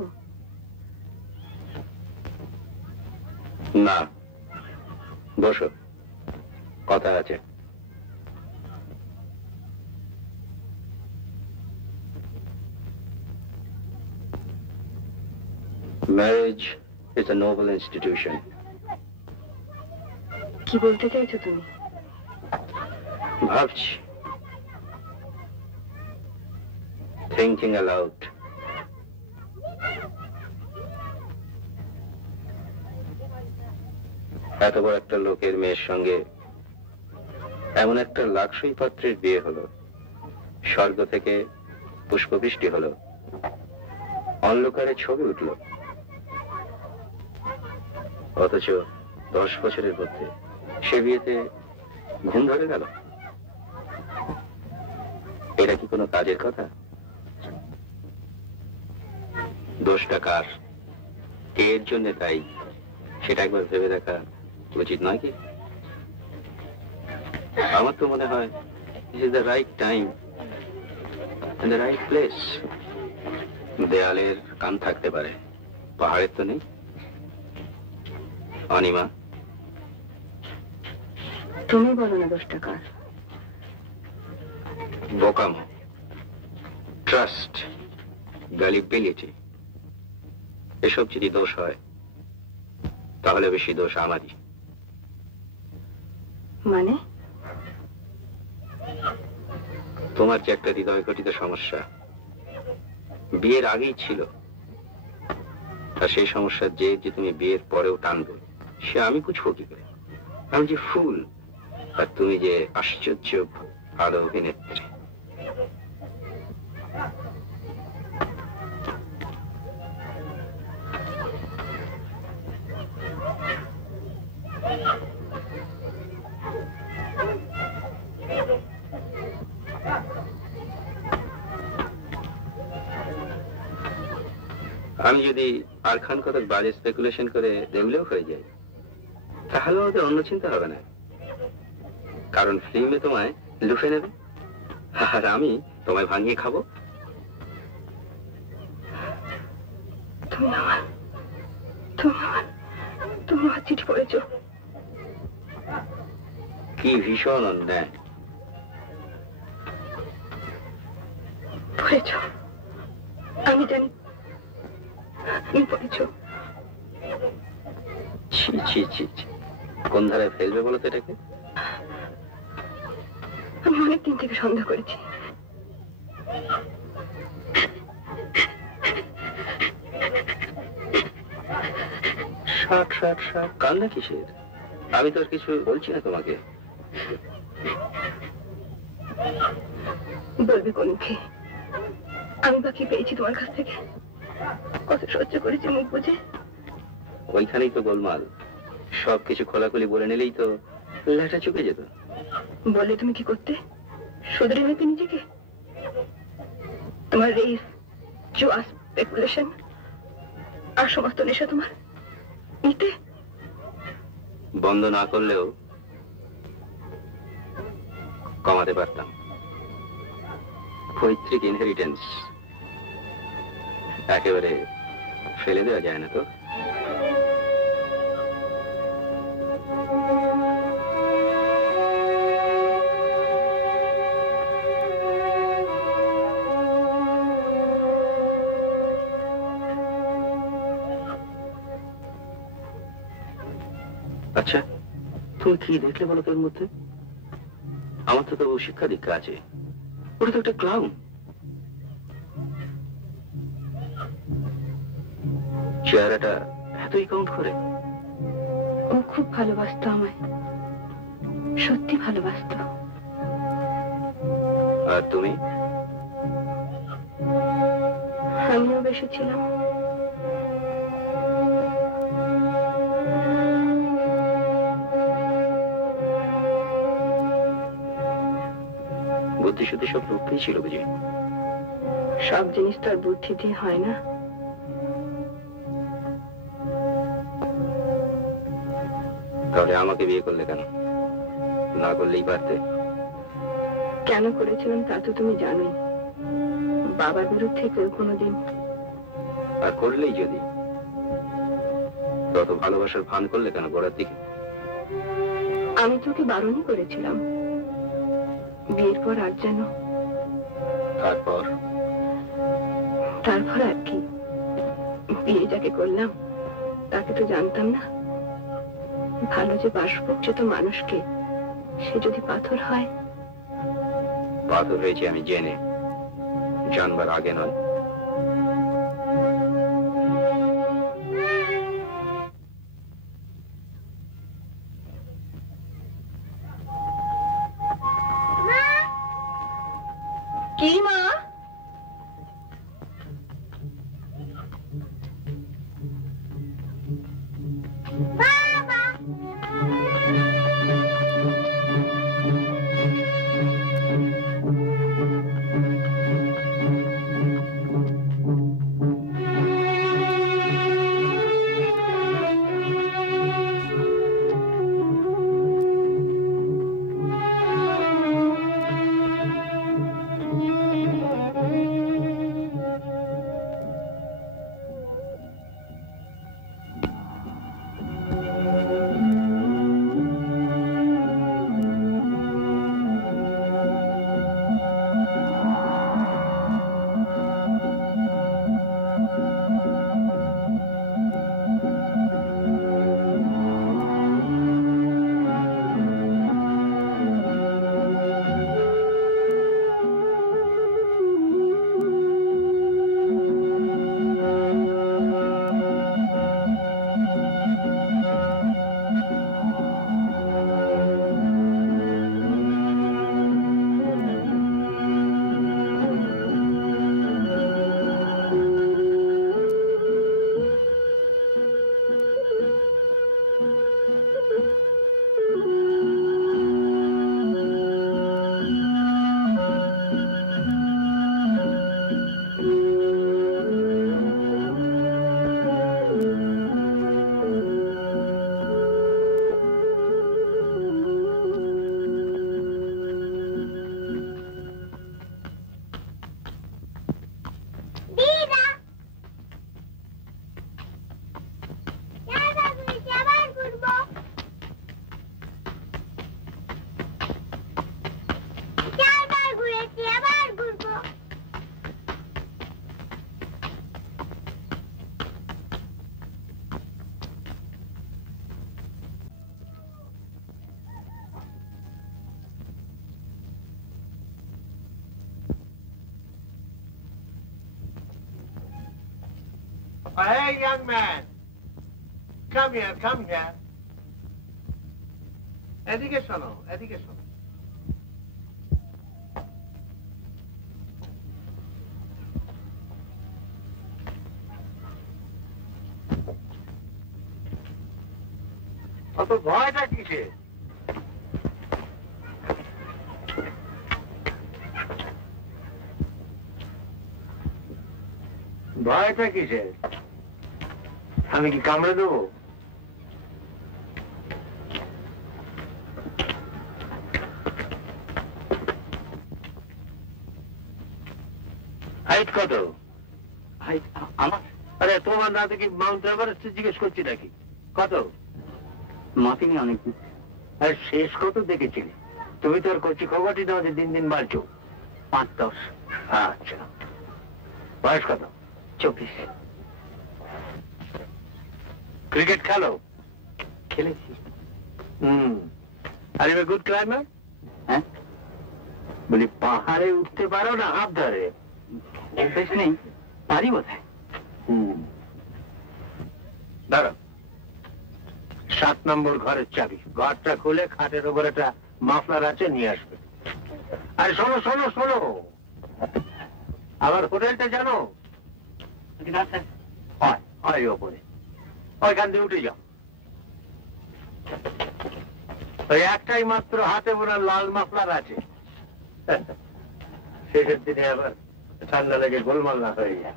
না, বসো, কথা আছে। Marriage is a noble institution. কি বলতে চাইছো তুমি? ভাবছি, thinking aloud. এত বড় একটা লোকের মেয়ের সঙ্গে এমন একটা লাক্সই পাত্রের বিয়ে হলো, স্বর্গ থেকে পুষ্পবৃষ্টি হলো, অন্ধকারে ছবি উঠল, অথচ 10 বছরের মধ্যে সে বিয়েতে ঘুম ধরে গেল। এটা কি কোনো কাজের কথা? দোষটা কার, কে এর জন্য তাই, সেটা একবার ভেবে দেখা উচিত নয় কি? আমার তো মনে হয় this is the right time and the right place. দেয়ালের কান থাকতে পারে, পাহাড়ের তো নেই। অনিমা, তুমি বলো না দোষটা কার? বোকামো, ট্রাস্ট, গ্যালিবিলিটি, এসব যদি দোষ হয় তাহলে বেশি দোষ আমারই। মানে? তোমার যে একটা হৃদয় ঘটিত সমস্যা বিয়ের আগেই ছিল, আর সেই সমস্যার যে তুমি বিয়ের পরেও টানবে, সে আমি বুঝবো কি করে? আমি যে ফুল, আর তুমি যে আশ্চর্য ভালো অভিনেত্রী। আমি যদি আর খান কতক বাজে স্পেকুলেশন করে দেউলেও হয়ে যাই, তাহলে আমাদের অন্য চিন্তা হবে না, কারণ ফিল্মে তোমায় লুফে নেবে আর আমি তোমায় ভাঙিয়ে খাবো। তুমি আমার চিঠি পড়েছ? কি ভীষণ অন্যায়। পড়েছ? আমি জানি তুমি পড়েছ। ছি ছি ছি ছি, কোন ধারায় ফেলবে বলো তো এটাকে? আমি অনেকদিন থেকে সন্দেহ করেছি। কান্না কিসের? আমি তো আর কিছু বলছি না তোমাকে। বলবি কোন মুখে? আমি বা কি পেয়েছি তোমার কাছ থেকে? কত সহ্য করেছি মুখ বুঝে। ওইখানেই তো গোলমাল। সবকিছু খোলাখুলি বলে নিলেই তো লেটা চুকে যেত। বললে তুমি কি করতে? শুধরে নিতে নিজেকে? তোমার রেস, জুয়া, স্পেকুলেশন আর সমস্ত নেশা তোমার নিতে? বন্ধ না করলেও কমাতে পারতাম। পৈতৃক ইনহেরিটেন্স একেবারে ফেলে দেওয়া যায় না তো। আচ্ছা, তুমি কি দেখলে বলো তোর মধ্যে? আমার তো শিক্ষা দীক্ষা আছে। ওটা তো একটা ক্লাউন। চেহারাটা এতই কাউন্ট করে? ও খুব ভালোবাসতো আমায়, সত্যি ভালোবাসতো। আর তুমি? আমিও বেসেছিলাম। বুদ্ধি শুদ্ধি সব রূপেই ছিল বুঝি? সব জিনিস তো আর বুদ্ধি দিয়ে হয় না। তাহলে আমাকে বিয়ে করলে কেন? না করলেই পারতে। কেন করেছিলাম তা তো তুমি জানোই। বাবার বিরুদ্ধে কেউ কোনোদিন। আর করলেই যদি, তত ভালোবাসার ভান করলে কেন গোড়ার দিকে? আমি তোকে বারণই করেছিলাম বিয়ের পর আর যেন। তারপর আর কি, বিয়ে যাকে করলাম তাকে তো জানতাম না ভালো যে বাসবো সে তো মানুষকে, সে যদি পাথর হয়। পাথর হয়েছে আমি জেনে, জানবার আগে নয়। কি মা? Hey, young man. Come here, come here. এদিকে শোনো, এদিকে শোনো। অত ভয়টা কিসে? ভয়টা কিসে? আমি কি কামড়ে দেবো? হাইট কত? হাইট আমার? আরে তোমার না দেখি মাউন্ট এভারেস্ট জিজ্ঞেস করছি নাকি? কত? মাপিনি অনেকদিন। আর শেষ কত দেখেছিলে? তুমি তো আর কচি খবরটি নাও যে দিন দিন বাড়ছো। 5-10। আচ্ছা, বয়স কত? 24। ক্রিকেট খেলো? খেলেছি। Are you a good climber? হ্যাঁ। বলি পাহাড়ে উঠতে পারো না হাত ধরে? অভ্যেস নেই, পারি বোধহয়। দাঁড়াও, 7 নম্বর ঘরের চাবি। ঘরটা খুলে খাটের উপর একটা মাফলার আছে, নিয়ে আসবে। আরে শোনো শোনো শোনো, আমার হোটেলটা জানো? না স্যার। হয় হয় ওপরে, ওইখান দিয়ে উঠে যাও। ওই একটাই মাত্র হাতে বোনা লাল মাফলার আছে। শেষের দিনে আবার ঠান্ডা লেগে গোলমাল না হয়ে যায়।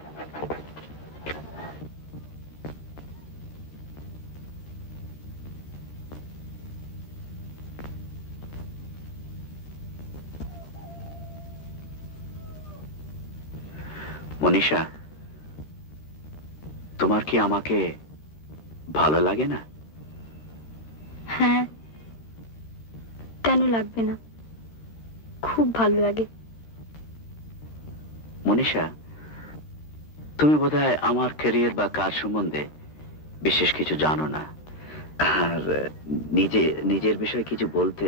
মনীষা, তোমার কি আমাকে ভালো লাগে না? হ্যাঁ, কেন লাগবে না, খুব ভালো লাগে। মনীষা, তুমি বোধহয় আমার ক্যারিয়ার বা কাজ সম্বন্ধে বিশেষ কিছু জানো না, আর নিজের বিষয়ে কিছু বলতে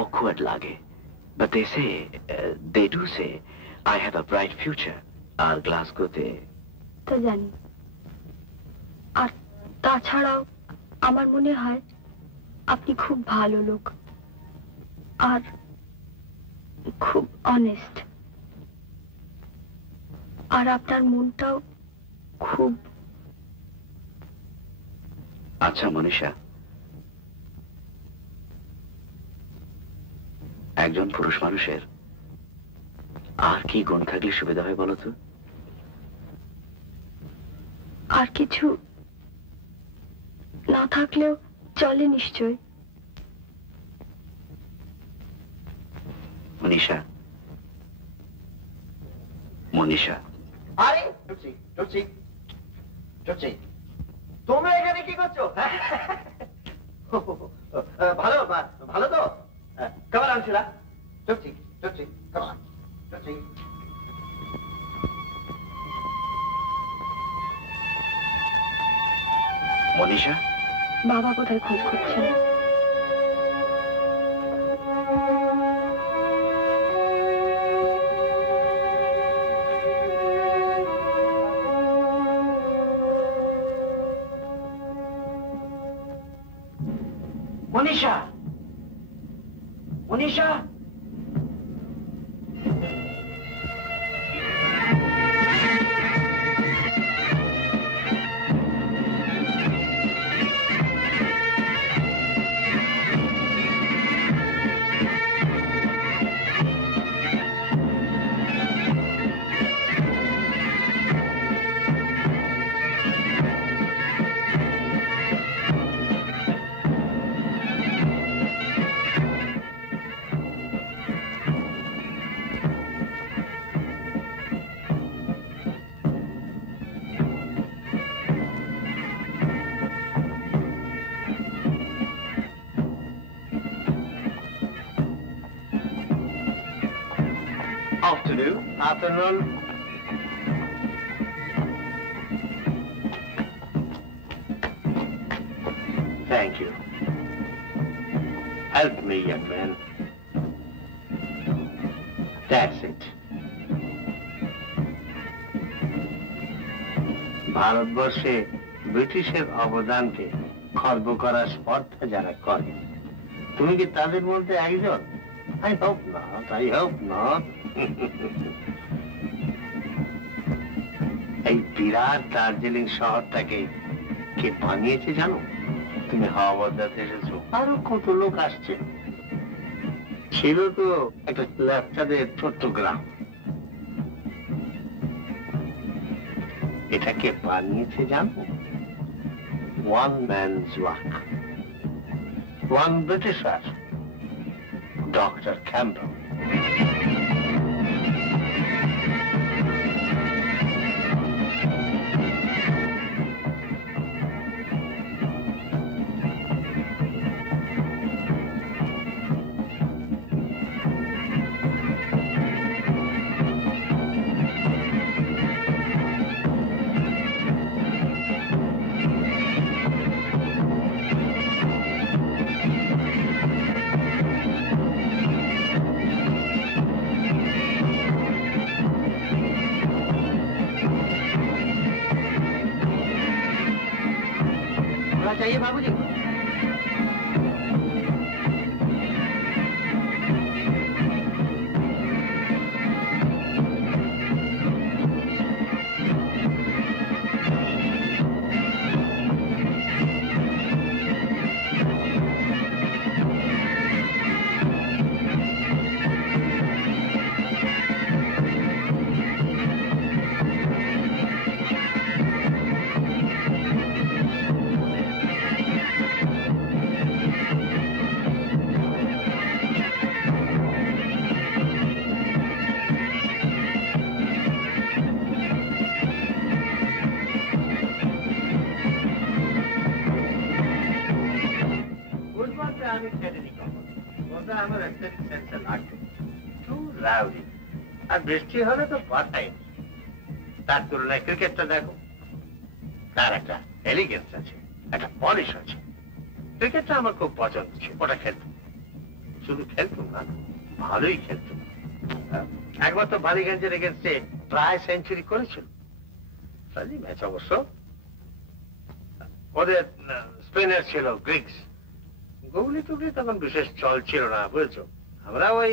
awkward লাগে। But they do say I have a bright future. আর গ্লাসগোতে তা জানি, আর তাছাড়াও আমার মনে হয় আপনি খুব ভালো লোক আর খুব অনেস্ট, আর আপনার মনটাও খুব। আচ্ছা মনীষা, একজন পুরুষ মানুষের আর কি গুণ থাকলে সুবিধা হয় বলো তো? আর কিছু না থাকলেও চলে নিশ্চয়। মনীষা, মনীষা। আরে টুচি টুচি টুচি, তোমরা এখানে কি করছো? ভালো ভালো তো? কেমন আনছিলা? টুচি টুচি, কেমন টুচি? মনীষা, বাবা কোথায় খোঁজ করছেন? Manisha, Manisha. Afternoon. Thank you. Help me, young man. That's it. ভারতবর্ষে ব্রিটিশের অবদানকে খর্ব করার স্পর্ধা যারা করে, তুমি কি তাদের মধ্যে একজন? I hope not, I hope not. এই বিরাট দার্জিলিং শহরটাকে কে বানিয়েছে জানো? তুমি হাওয়া বদলাতে এসেছো, আরো কত লোক আসছে। ছিল তো একটা লেফটাদের ছোট্ট গ্রাম, এটাকে বানিয়েছে জানো? One man's work. One Britisher, Dr. Campbell. चाहिए बाबूजी? আর বৃষ্টি হলে তো পাঠাই, তার তুলনায় ক্রিকেটটা দেখো, তার একটা এলিগেন্স আছে, একটা পলিশ আছে। ক্রিকেটটা আমার খুব পছন্দ ছিল, ওটা খেলতো, শুধু খেলতো না, ভালোই খেলতো। একবার তো বালিগঞ্জের এগেন্স্টে প্রায় সেঞ্চুরি করেছিল। ম্যাচ অবশ্য ওদের স্পিনার ছিল গ্রিক্স। গুগলি টুগলি তখন বিশেষ চল ছিল না, বুঝেছো? আমরা ওই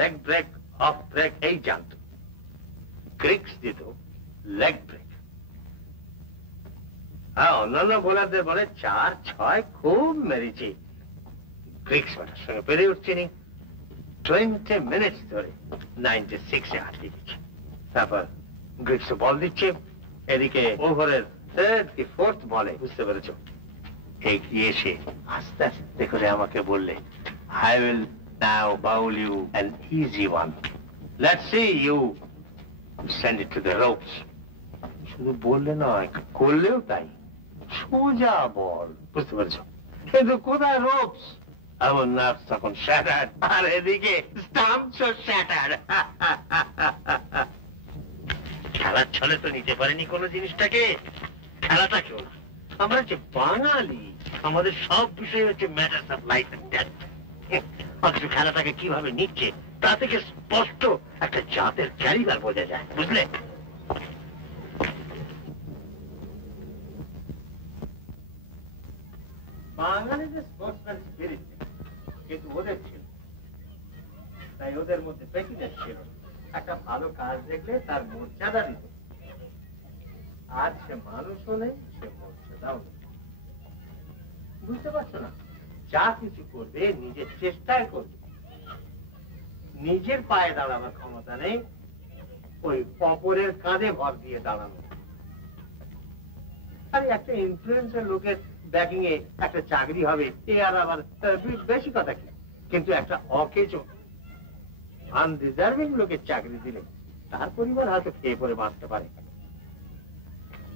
লেগ ব্রেক, অফ ব্রেক এই জানত। গ্রিক্স দিত লেগ ব্রেক। হ্যাঁ, অন্যান্য বোলারদের বলে 4-6 খুব মেরেছি, গ্রিক্স ব্যাটার সঙ্গে পেরে উঠছিনি। 20 মিনিটস ধরে 96-এ আটকে দিচ্ছে। তারপর গ্রিক্স বল দিচ্ছে, এদিকে ওভারের 3rd কি 4th বলে, বুঝতে পেরেছ, এগিয়ে এসে আস্তে আস্তে করে আমাকে বললে, I will now bowl you an easy one. Let's see you send it to the ropes. শুধু বললে নয়, করলেও তাই, সোজা বল, বুঝতে পেরেছ? কিন্তু কোথায় রোপস? আমার নার্ভস তখন শ্যাটার্ড, আর এদিকে স্টাম্পসও শ্যাটার্ড। খেলার ছলে তো নিতে পারেনি কোনো জিনিসটাকে, খেলাটা কেউ না। আমরা যে বাঙালি, আমাদের সব বিষয় হচ্ছে matters of life and death. অথচ খেলাটাকে কিভাবে নিচ্ছে তা থেকে স্পষ্ট একটা জাতের ক্যারিবার বোঝা যায়, বুঝলে? বাঙালিদের স্পোর্টসম্যান স্পিরিট কিন্তু ওদের ছিল, তাই ওদের মধ্যে প্রেসিডেন্ট ছিল, একটা ভালো কাজ দেখলে তার মর্যাদা দিত। আজ সে মানুষও নেই, সে মর্যাদাও নেই, বুঝতে পারছো না? যা কিছু করবে নিজের চেষ্টায় করবে, নিজের পায়ে দাঁড়াবার ক্ষমতা নেই, ওই অপরের কাঁধে ভর দিয়ে দাঁড়ানো। আরে একটা ইনফ্লুয়েন্সার লোকের ব্যাকিং এ একটা চাকরি হবে, এ আর আবার বেশি কথা কি? কিন্তু একটা অকেজো আনডিজার্ভিং লোকের চাকরি দিলে তার পরিবার হয়তো খেয়ে পরে বাঁচতে পারে,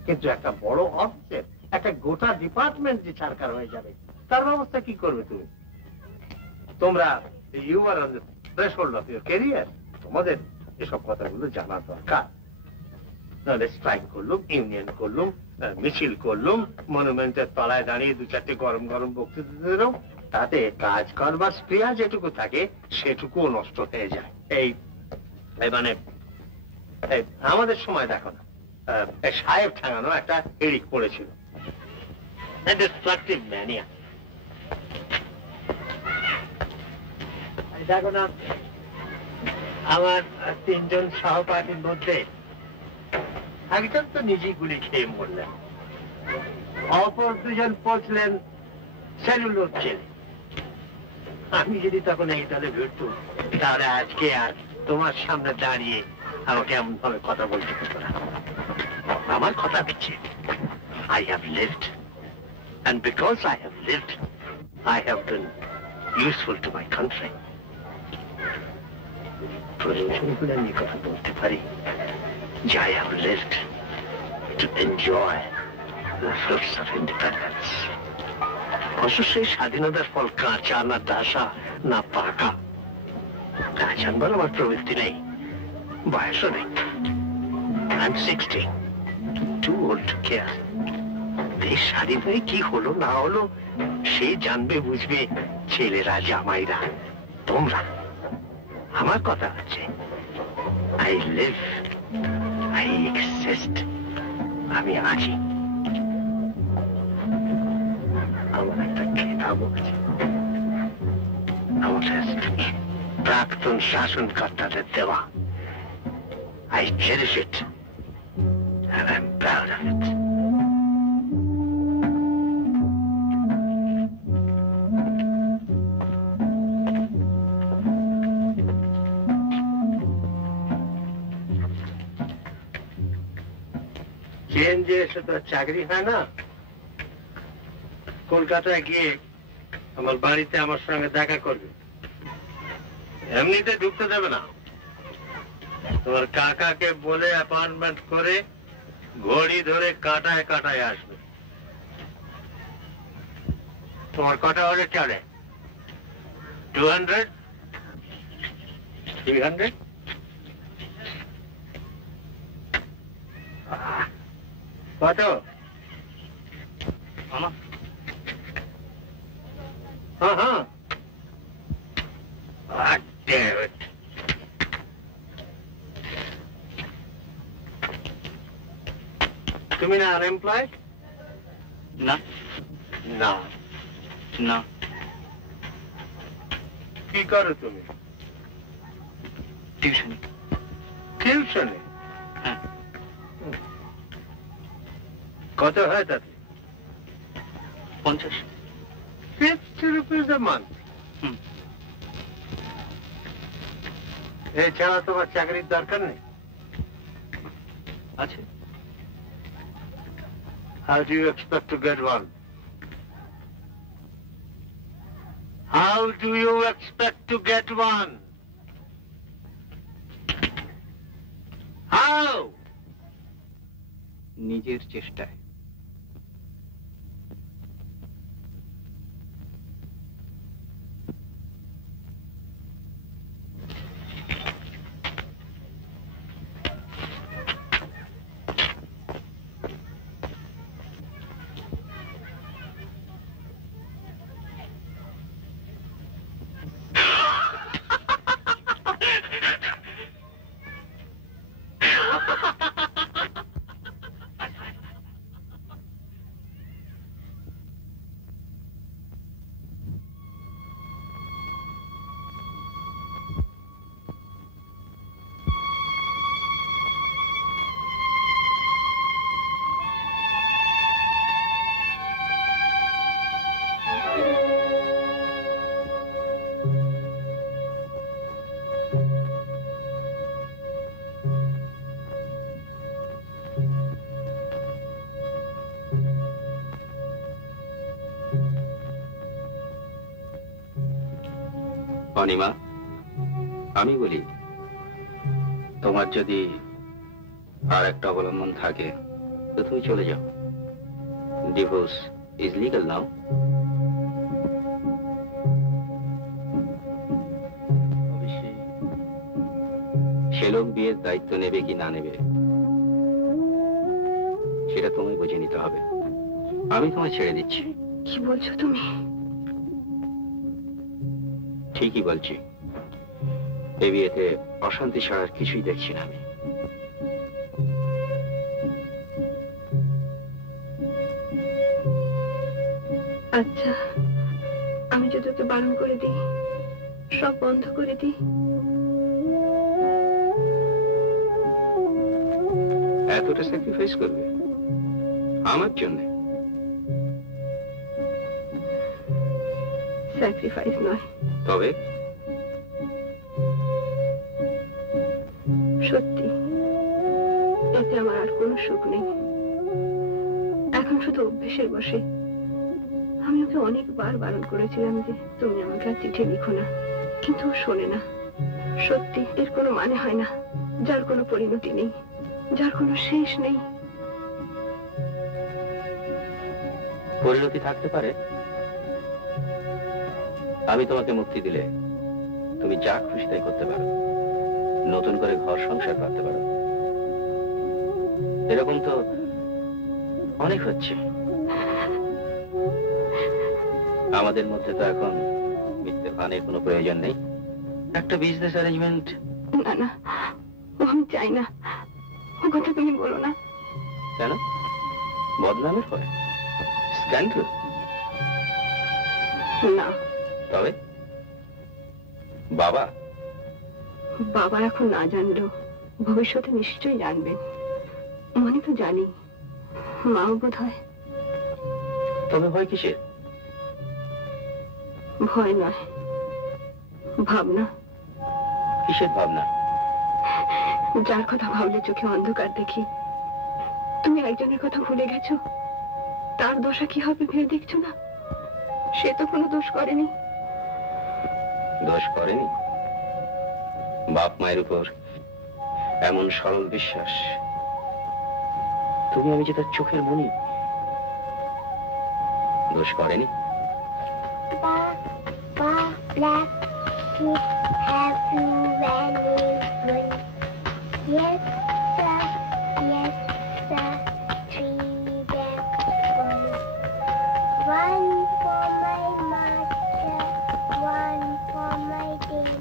কিন্তু একটা বড় অফিসের একটা গোটা ডিপার্টমেন্ট যে সরকার হয়ে যাবে, তার ব্যবস্থা কি করবে তুমি? তোমরা you are on the threshold of your career, তোমাদের এসব কথাগুলো জানা দরকার। নাহলে স্ট্রাইক করলুম, ইউনিয়ন করলুম, মিছিল করলুম, মনুমেন্টের তলায় দাঁড়িয়ে 2-4টে গরম গরম বক্তৃতা দিলাম, তাতে কাজ করবার স্প্রিয়া যেটুকু থাকে সেটুকুও নষ্ট হয়ে যায়। এই মানে আমাদের সময় দেখো না, সাহেব ঠাঙানো একটা এরিক পড়েছিল। Destructive mania. দেখো না, আমার 3 জন সহপাঠীর মধ্যে একজন তো নিজেই গুলি খেয়ে মরলেন, অপর 2 জন পৌঁছলেন সেলুলোর জেলে। আমি যদি তখন এই দলে ভিড়তুম, তাহলে আজকে আর তোমার সামনে দাঁড়িয়ে আমাকে এমন ভাবে কথা বলতে হতো না। আমার কথা হচ্ছে, I have lived, and because I have lived, I have been useful to my country. প্রয়োজন হলে আমি কথা বলতে পারি যে I have lived to enjoy the fruits of independence. অবশ্য সেই স্বাধীনতার ফল কাঁচা না দাসা না পাকা, তা জানবার আমার প্রবৃত্তি নেই, বয়সও নেই। I'm 60, too old to care. দেশ স্বাধীন হয়ে কি হলো না হলো সে জানবে বুঝবে ছেলেরা, জামাইরা, তোমরা। আমার কথা হচ্ছে, I live, I exist, আমি আছি। আমার একটা খেতাব আছে, আমাদের প্রাক্তন শাসনকর্তাদের দেওয়া। I cherish it, and I'm proud of it. চেঞ্জে এসে তো চাকরি হয় না। কলকাতায় গিয়ে আমার বাড়িতে আমার সঙ্গে দেখা করবে, এমনিতে ঢুকতে দেবে না। তোমার কাকাকে বলে অ্যাপয়েন্টমেন্ট করে ঘড়ি ধরে কাটায় কাটায় আসবে। তোমার কটা হলে চলে? 200, 300? কত? হ্যাঁ, damn it. তুমি না আনএমপ্লয়েড? না না। না। কি করো তুমি? টিউশন। টিউশনে? হ্যাঁ। কত হয় তাতে? 50। 50 rupees a month? এছাড়া তোমার চাকরির দরকার নেই? আছে। How do you expect to get one? How do you expect to get one? How? নিজের চেষ্টায়। অনিমা, আমি বলি, তোমার যদি আর একটা অবলম্বন থাকে তো তুমি চলে যাও। ডিভোর্স ইজ লিগাল নাও। অবশ্যই সে লোক বিয়ের দায়িত্ব নেবে কি না নেবে সেটা তুমি বুঝে নিতে হবে। আমি তোমায় ছেড়ে দিচ্ছি। কি বলছো তুমি? ঠিকই বলছি। এই বিয়েতে অশান্তি ছাড়ার কিছুই দেখছি না আমি। আচ্ছা, আমি যদি ওকে বারণ করে দিই, সব বন্ধ করে দিই, এতটা স্যাক্রিফাইস করবে আমার জন্য? স্যাক্রিফাইস নয়, তবে সত্যি এতে আমার আর কোনো সুখ নেই। এখন শুধু অভ্যেসের বসে আমি ওকে অনেকবার বারণ করেছিলাম যে তুমি আমাকে আর চিঠি লিখো না, কিন্তু ও শোনে না। সত্যি এর কোনো মানে হয় না, যার কোনো পরিণতি নেই, যার কোনো শেষ নেই। পরিণতি থাকতে পারে। আমি তোমাকে মুক্তি দিলে তুমি যা খুশি তাই করতে পারো, নতুন করে ঘর সংসার করতে পারো। এরকম তো অনেক হচ্ছে। আমাদের মধ্যে তো এখন মিথ্যে ফানের কোনো প্রয়োজন নেই। একটা বিজনেস অ্যারেঞ্জমেন্ট। না না, ও আমি চাই না, ও কথা তুমি বলো না। কেন? বদনামের হয়? স্ক্যান্ডাল? না। তবে বাবা? বাবা এখন না জানলেও ভবিষ্যতে নিশ্চয়ই জানবেন। মনে তো জানি, মাও বোধ হয়। তবে ভয় কিসের? ভয় নয়, ভাবনা। কিসের ভাবনা? যার কথা ভাবলে চোখে অন্ধকার দেখি। তুমি একজনের কথা ভুলে গেছো, তার দোষা কি হবে ভেবে দেখছো না? সে তো কোনো দোষ করেনি। দোষ করেনি? বাপ মায়ের উপর এমন সরল বিশ্বাস। তুমি আমি যে তার চোখের মনি। দোষ করেনি? Black sheep have you valued? Yes, sir. Yes, sir. 3 black ones. 1 for my master, 1 for my dame.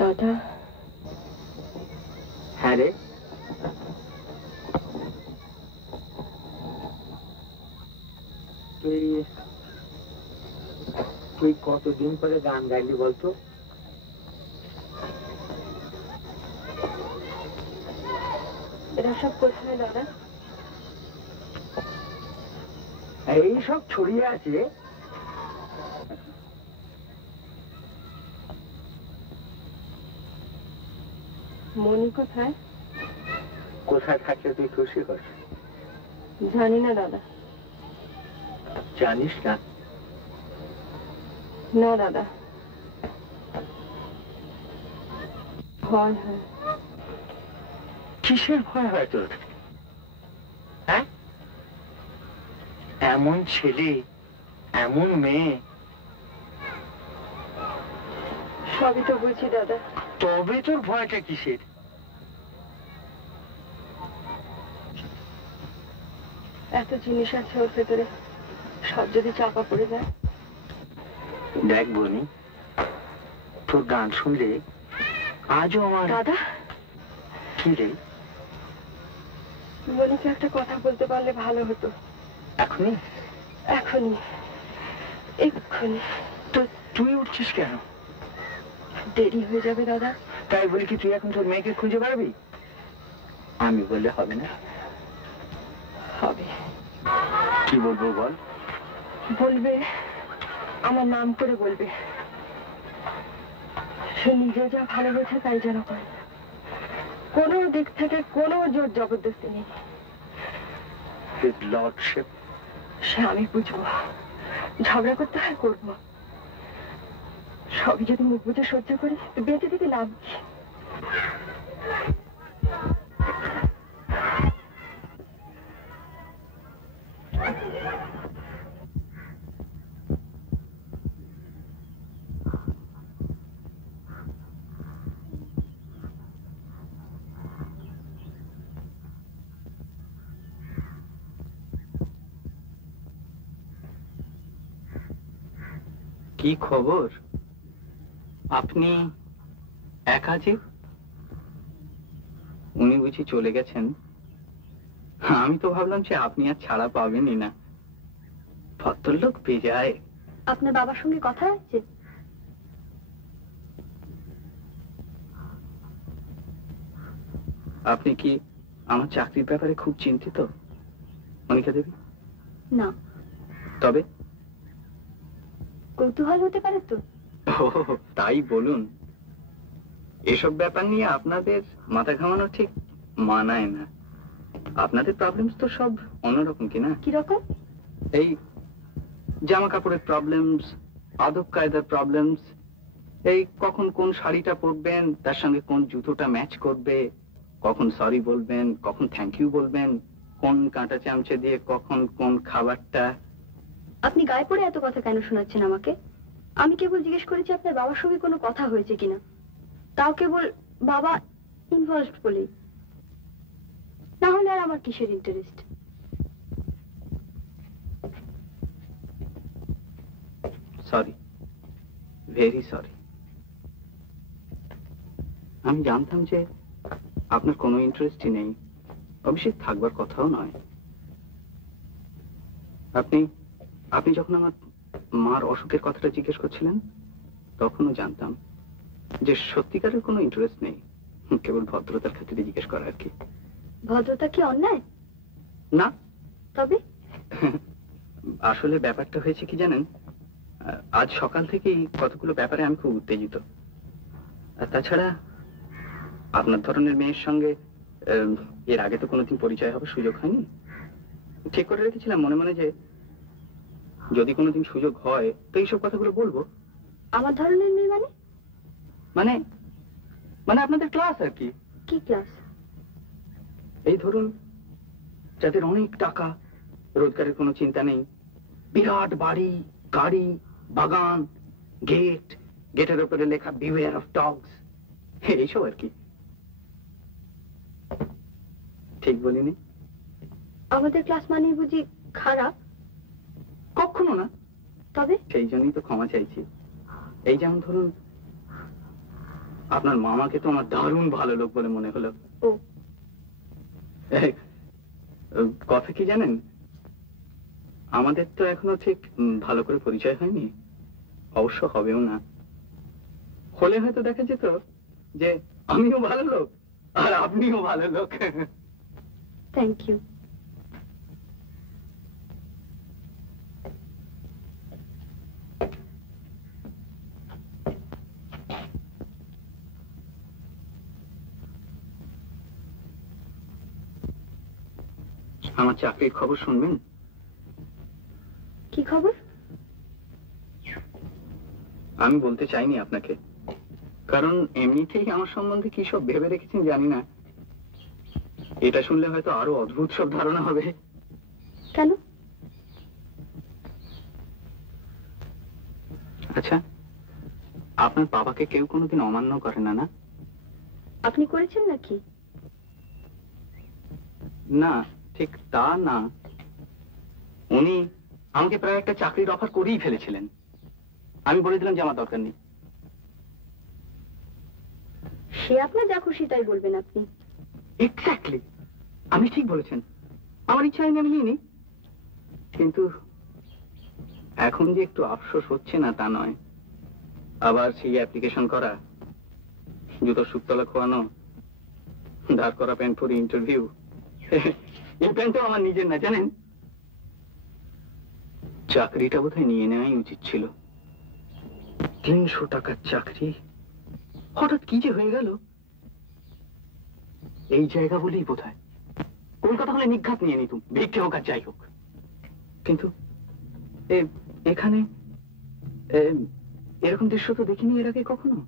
দাদা। হ্যাঁ রে, তুই তুই কতদিন পরে গান গাইলি বলতো? এরা সব কোথায় দাদা? এই সব ছড়িয়ে আছে। মনি কোথায়? কোথায় থাকলে তুই খুশি কর? জানি না দাদা। জানিস না? না দাদা, ভয় হয়। কিসের ভয় হয় তোর? হ্যাঁ, এমন ছেলে, এমন মেয়ে। সবই তো বুঝি দাদা। তবে তোর ভয়টা কিসের? এত জিনিস আছে ওর ভেতরে, সব যদি চাপা পড়ে যায়। দেখ বনি, তোর গান শুনলে আজও আমার। দাদা, কি রে? মনিকে একটা কথা বলতে পারলে ভালো হতো। এখনই? এখনই, এক্ষুনি। তো তুই উঠছিস কেন? দেরি হয়ে যাবে দাদা। তাই বলি কি তুই এখন তোর মেয়েকে খুঁজে পারবি? আমি বললে হবে না? হবে। কি বলবো বল? বলবে, আমার নাম করে বলবে। সে নিজে যা ভালো বোঝে তাই যেন করে, কোনো দিক থেকে কোনো জোর জবরদস্তি নেই। His lordship. সে আমি বুঝবো, ঝগড়া করতে হয় করবো। সবই যদি মুখ বুঝে সহ্য করি তো বেঁচে থেকে লাভ কি? কি খবর? আপনি একা যে? উনি বুঝি চলে গেছেন? আমি তো ভাবলাম যে আপনি আর ছাড়া পাবেনই না। ভদ্রলোক বেজায়। আপনার বাবার সঙ্গে কথা হচ্ছে? আপনি কি আমার চাকরির ব্যাপারে খুব চিন্তিত মনিকা দেবী? না। তবে কৌতূহল হতে পারে তো। ও তাই বলুন। এসব ব্যাপার নিয়ে আপনাদের মাথা ঘামানো ঠিক মানায় না। আপনাদের প্রবলেমস তো সব অন্যরকম, কিনা? কিরকম? এই জামা কাপড়ের প্রবলেমস, আদব কায়দার প্রবলেমস, এই কখন কোন শাড়িটা পরবেন, তার সঙ্গে কোন জুতোটা ম্যাচ করবে, কখন সরি বলবেন, কখন থ্যাংক ইউ বলবেন, কোন কাঁটা চামচে দিয়ে কখন কোন খাবারটা। আপনি গায়ে পড়ে এত কথা কেন শোনাচ্ছেন আমাকে? আমি কেবল জিজ্ঞেস করেছি আপনার বাবার সঙ্গে কোনো কথা হয়েছে কিনা, তাও কেবল বাবা ইনভলভড বলেই। না হলে আর আমার কিসের ইন্টারেস্ট? Sorry, very sorry. আমি জানতাম যে আপনার কোনো ইন্টারেস্টই নেই, অবশ্যই থাকবার কথাও নয়। আপনি যখন আমার মার অসুখের কথাটা জিজ্ঞেস করছিলেন তখনও জানতাম যে সত্যিকারের কোনো ইন্টারেস্ট নেই, কেবল ভদ্রতার খাতিরে জিজ্ঞেস করা আর কি। ভদ্রতা কি অন্যায়? না। তবে আসলে ব্যাপারটা হয়েছে কি জানেন, আজ সকাল থেকেই কতগুলো ব্যাপারে আমি খুব উত্তেজিত। আর তাছাড়া আপনার ধরনের মেয়ের সঙ্গে এর আগে তো কোনোদিন পরিচয় হবার সুযোগ হয়নি। ঠিক করে রেখেছিলাম মনে মনে যে যদি কোনোদিন সুযোগ হয় তো এইসব কথাগুলো বলবো। আমার ধরনের মেয়ে মানে? মানে মানে আপনাদের ক্লাস আর কি। কি ক্লাস? এই ধরুন, যাদের অনেক টাকা, রোজগারের কোনো চিন্তা নেই, বিরাট বাড়ি, গাড়ি, বাগান, গেটের উপরে লেখা বিওয়্যার অফ ডগস, এইসব আর কি। ঠিক বলিনি? আমাদের ক্লাস মানে বুঝি খারাপ? কখনো না। তবে সেই জন্যই তো ক্ষমা চাইছি। এই যেমন ধরুন, আপনার মামাকে তো আমার দারুণ ভালো লোক বলে মনে হলো। ও কথা কি জানেন, আমাদের তো এখনো ঠিক ভালো করে পরিচয় হয়নি। অবশ্য হবেও না। হলে হয়তো দেখা যেত যে আমিও ভালো লোক আর আপনিও ভালো লোক। Thank you. আমার চাকরির খবর শুনবেন? কি খবর? আমি বলতে চাইনি আপনাকে, কারণ এমনিতেই আমার সম্বন্ধে কি সব ভেবে রেখেছেন জানি না। এটা শুনলে হয়তো আরো অদ্ভুত সব ধারণা হবে। কেন? আচ্ছা, আপনার বাবাকে কেউ কোনোদিন অমান্য করে না? না, আপনি করেছেন নাকি? না, ঠিক তা না। উনি আমাকে প্রায় একটা চাকরির অফার করেই ফেলেছিলেন। আমি বলে দিলাম যে আমার দরকার নেই। সে আপনার যা খুশি তাই বলবেন আপনি। এক্স্যাক্টলি, আমি ঠিক বলেছেন। আমার ইচ্ছা হয়নি আমি নিইনি, কিন্তু এখন যে একটু আফসোস হচ্ছে না তা নয়। আবার সেই অ্যাপ্লিকেশন করা, জুতোর সুতলা খোয়ানো, দাঁড় করা প্যান্ট পরে ইন্টারভিউ। এই প্যান্টটাও আমার নিজের না জানেন। চাকরিটা বোধহয় নিয়ে নেওয়াই উচিত ছিল। 300 টাকার চাকরি হঠাৎ কি যে হয়ে গেল। এই জায়গা বলেই বোধহয়। কলকাতা হলে নিঘাত নিয়ে নিতুম, ভিক্ষে হোক আর যাই হোক। কিন্তু এখানে এরকম দৃশ্য তো দেখিনি এর আগে কখনো।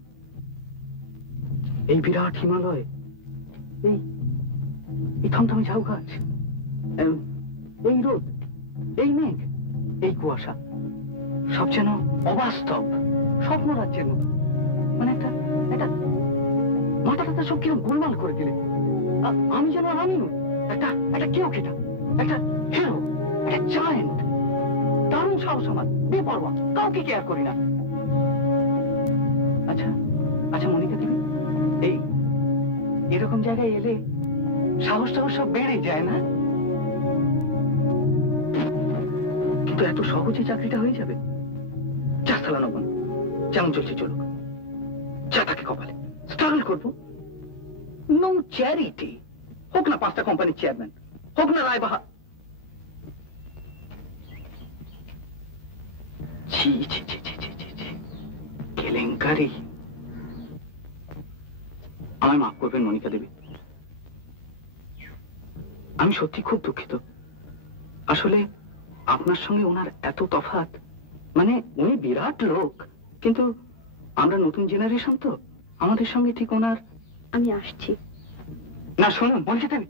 এই বিরাট হিমালয়, এই থমথমে ঝাউ গাছ, এই রোদ, এই মেঘ, এই কুয়াশা, সব যেন অবাস্তব, স্বপ্ন রাজ্যের মতো। মানে একটা মাথাটা সব কিরকম গোলমাল করে দিলে। আমি যেন আমি নই, একটা কেউ খেটা, একটা হিরো, একটা জায়েন্ট। দারুণ সাহস আমার, বেপরোয়া, কাউকে কেয়ার করি না। আচ্ছা আচ্ছা মনিকা দেবী, এরকম জায়গায় এলে সাহসটা সব বেড়ে যায় না? কিন্তু এত সহজে চাকরিটা হয়ে যাবে? যা চালানো বোন, যেমন চলছে চলুক, যা থাকে কপালে, স্ট্রাগল করবো। No charity. হোক না 5টা কোম্পানির চেয়ারম্যান, হোক না রায়বাহা। ছি ছি ছি ছি ছি ছি ছি, কেলেঙ্কারি। আমায় মাফ করবেন মনিকা দেবী, আমি সত্যি খুব দুঃখিত। আসলে আপনার সঙ্গে ওনার এত তফাৎ। মানে উনি বিরাট লোক, কিন্তু আমরা নতুন জেনারেশন তো, আমাদের সঙ্গে ঠিক ওনার। আমি আসছি। না শুনুন মনিকা দেবী,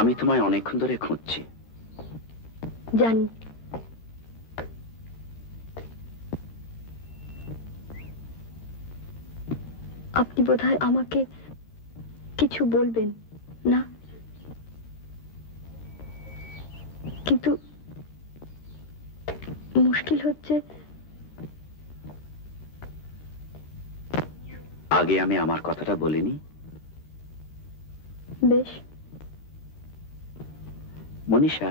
আমি তোমায় অনেকক্ষণ ধরে খুঁজছি। জানি। আপনি বোধহয় আমাকে কিছু বলবেন না, কিন্তু মুশকিল হচ্ছে। আগে আমি আমার কথাটা বলিনি? বেশ। মনীষা,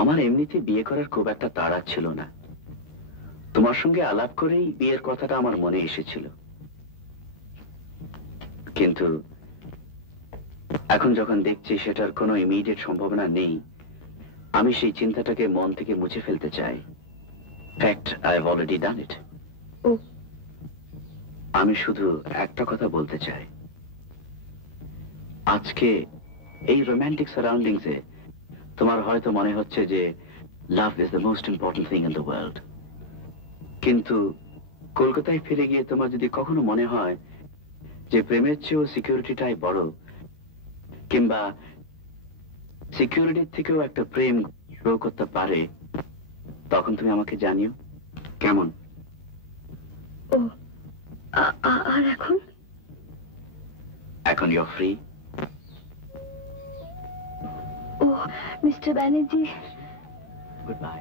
আমার এমনিতে বিয়ে করার খুব একটা তাড়া ছিল না। তোমার সঙ্গে আলাপ করেই বিয়ের কথাটা আমার মনে এসেছিল। কিন্তু এখন যখন দেখছি সেটার কোনো ইমিডিয়েট সম্ভাবনা নেই, আমি সেই চিন্তাটাকে মন থেকে মুছে ফেলতে চাই। Fact, I have already done it. আমি শুধু একটা কথা বলতে চাই। আজকে এই রোম্যান্টিক সারাউন্ডিংসে তোমার হয়তো মনে হচ্ছে যে love is the most important thing in the world. কিন্তু কলকাতায় ফিরে গিয়ে তোমার যদি কখনো মনে হয় যে প্রেমের চেয়েও সিকিউরিটিটাই বড়, কিংবা সিকিউরিটির থেকেও একটা প্রেম গ্রো করতে পারে, তখন তুমি আমাকে জানিও কেমন। ও আর এখন? এখন ইউ ফ্রি। ও মিস্টার ব্যানার্জি, গুড বাই।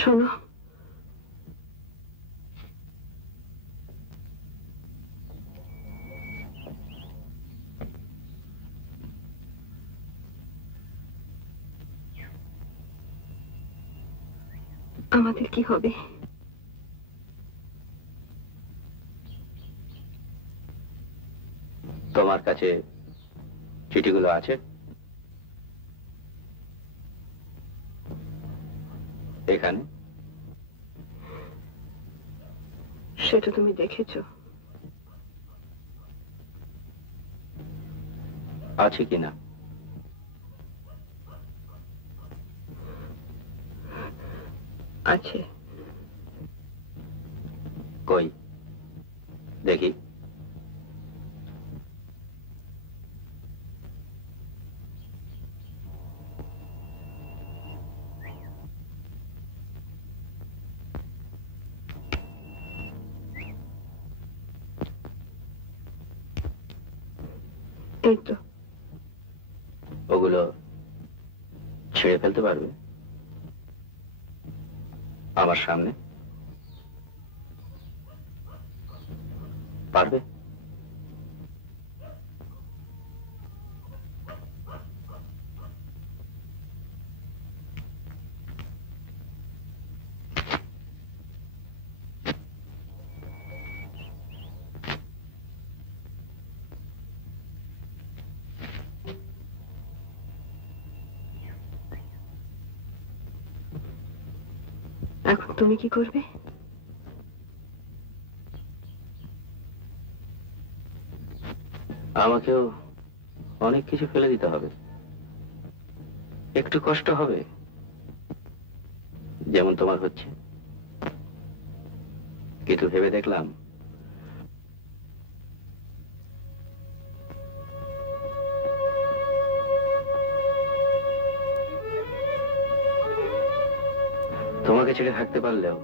শোনো, আমাদের কি হবে? তোমার কাছে চিঠিগুলো আছে? এখানে সেটা তুমি দেখেছো? আছে কিনা? আছে। কই দেখি। এই তো। ওগুলো ছেড়ে ফেলতে পারবে আমার সামনে? পারবে? এখন তুমি কি করবে? আমাকেও অনেক কিছু ফেলে দিতে হবে, একটু কষ্ট হবে, যেমন তোমার হচ্ছে। কিন্তু ভেবে দেখলাম তোমাকে ছেড়ে থাকতে পারলেও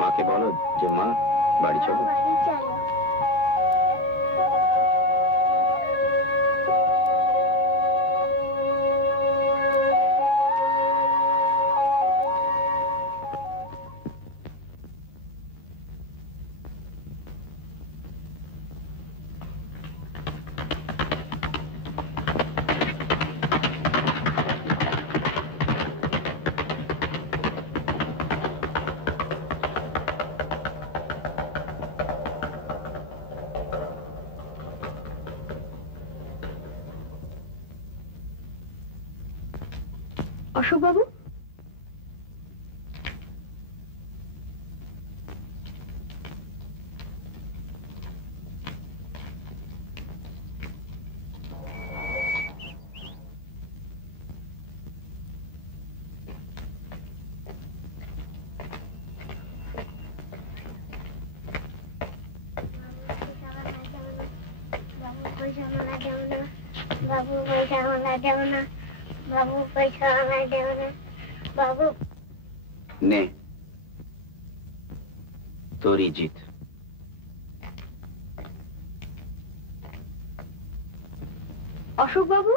মাকে বলো যে মা বাড়ি চলো। অশোক বাবু, বাবু পয়সা আমরা দেব না, বাবু পয়সা আমরা দেব না, বাবু। নে তোরই জিত। অশোক বাবু,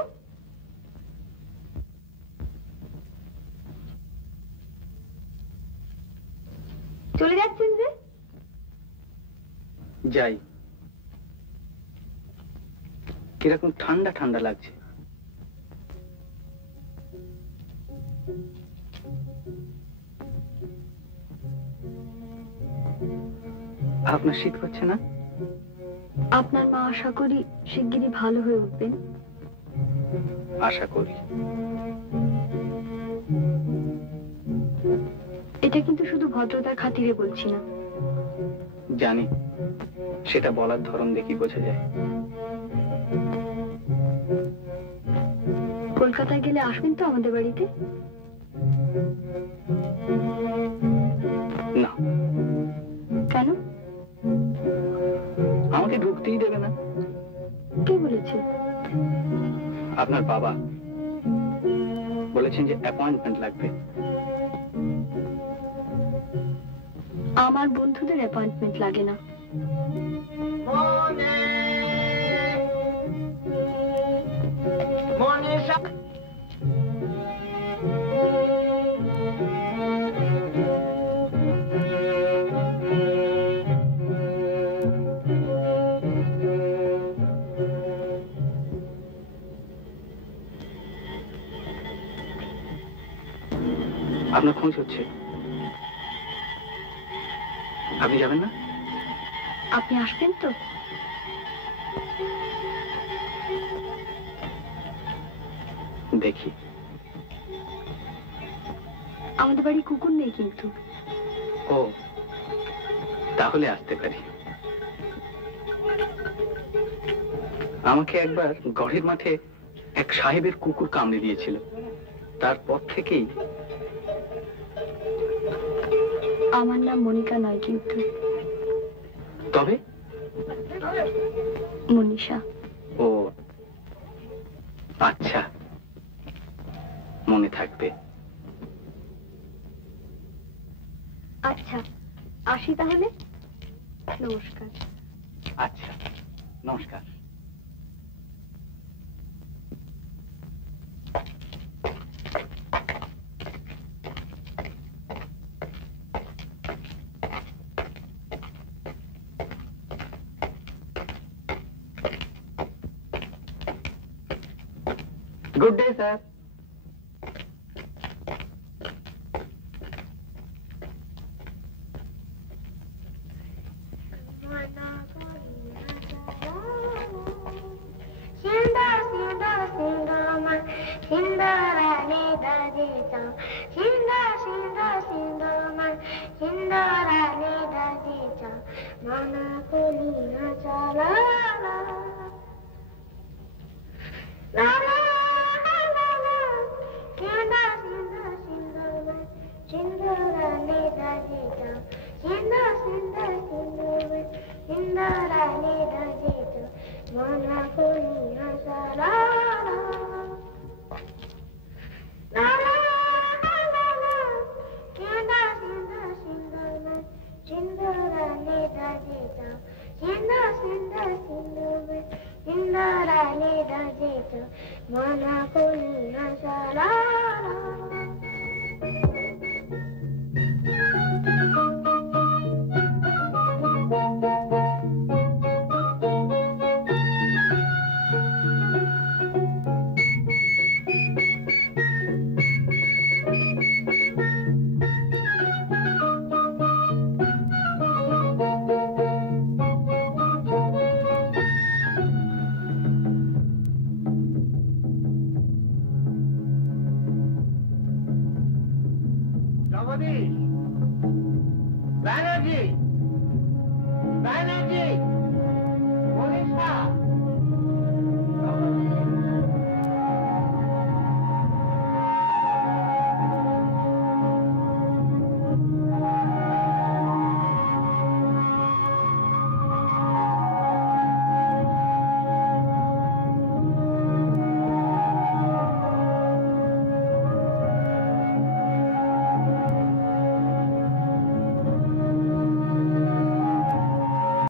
চলে যাচ্ছেন যে? যাই। কিরকম ঠান্ডা ঠান্ডা লাগছে। আপনার শীত করছে না? আপনার মা আশা করি শিগগিরই ভালো হয়ে উঠবেন। আশা করি। এটা কিন্তু শুধু ভদ্রতার খাতিরে বলছি না। জানি, সেটা বলার ধরন দেখি বোঝা যায়। কলকাতায় গেলে আসবেন তো আমাদের বাড়িতে? না। কেন? আমাকে ঢুকতেই দেবে না। কে বলেছে? আপনার বাবা বলেছেন যে অ্যাপয়েন্টমেন্ট লাগবে। আমার বন্ধুদের অ্যাপয়েন্টমেন্ট লাগে না। আপনার খোঁজ হচ্ছে, আপনি যাবেন না? আপনি আসবেন তো? দেখি। আমাদের বাড়ি কুকুর নেই কিন্তু। ও, তাহলে আসতে পারি। আমাকে একবার গড়ের মাঠে এক সাহেবের কুকুর কামড়ে দিয়েছিল, তারপর থেকেই। আমার নাম মনিকা নয় কিন্তু। তবে? মনীষা। ও আচ্ছা, মনে থাকবে। আচ্ছা, আসি তাহলে। নমস্কার। আচ্ছা, নমস্কার। Good day, sir. Somebody!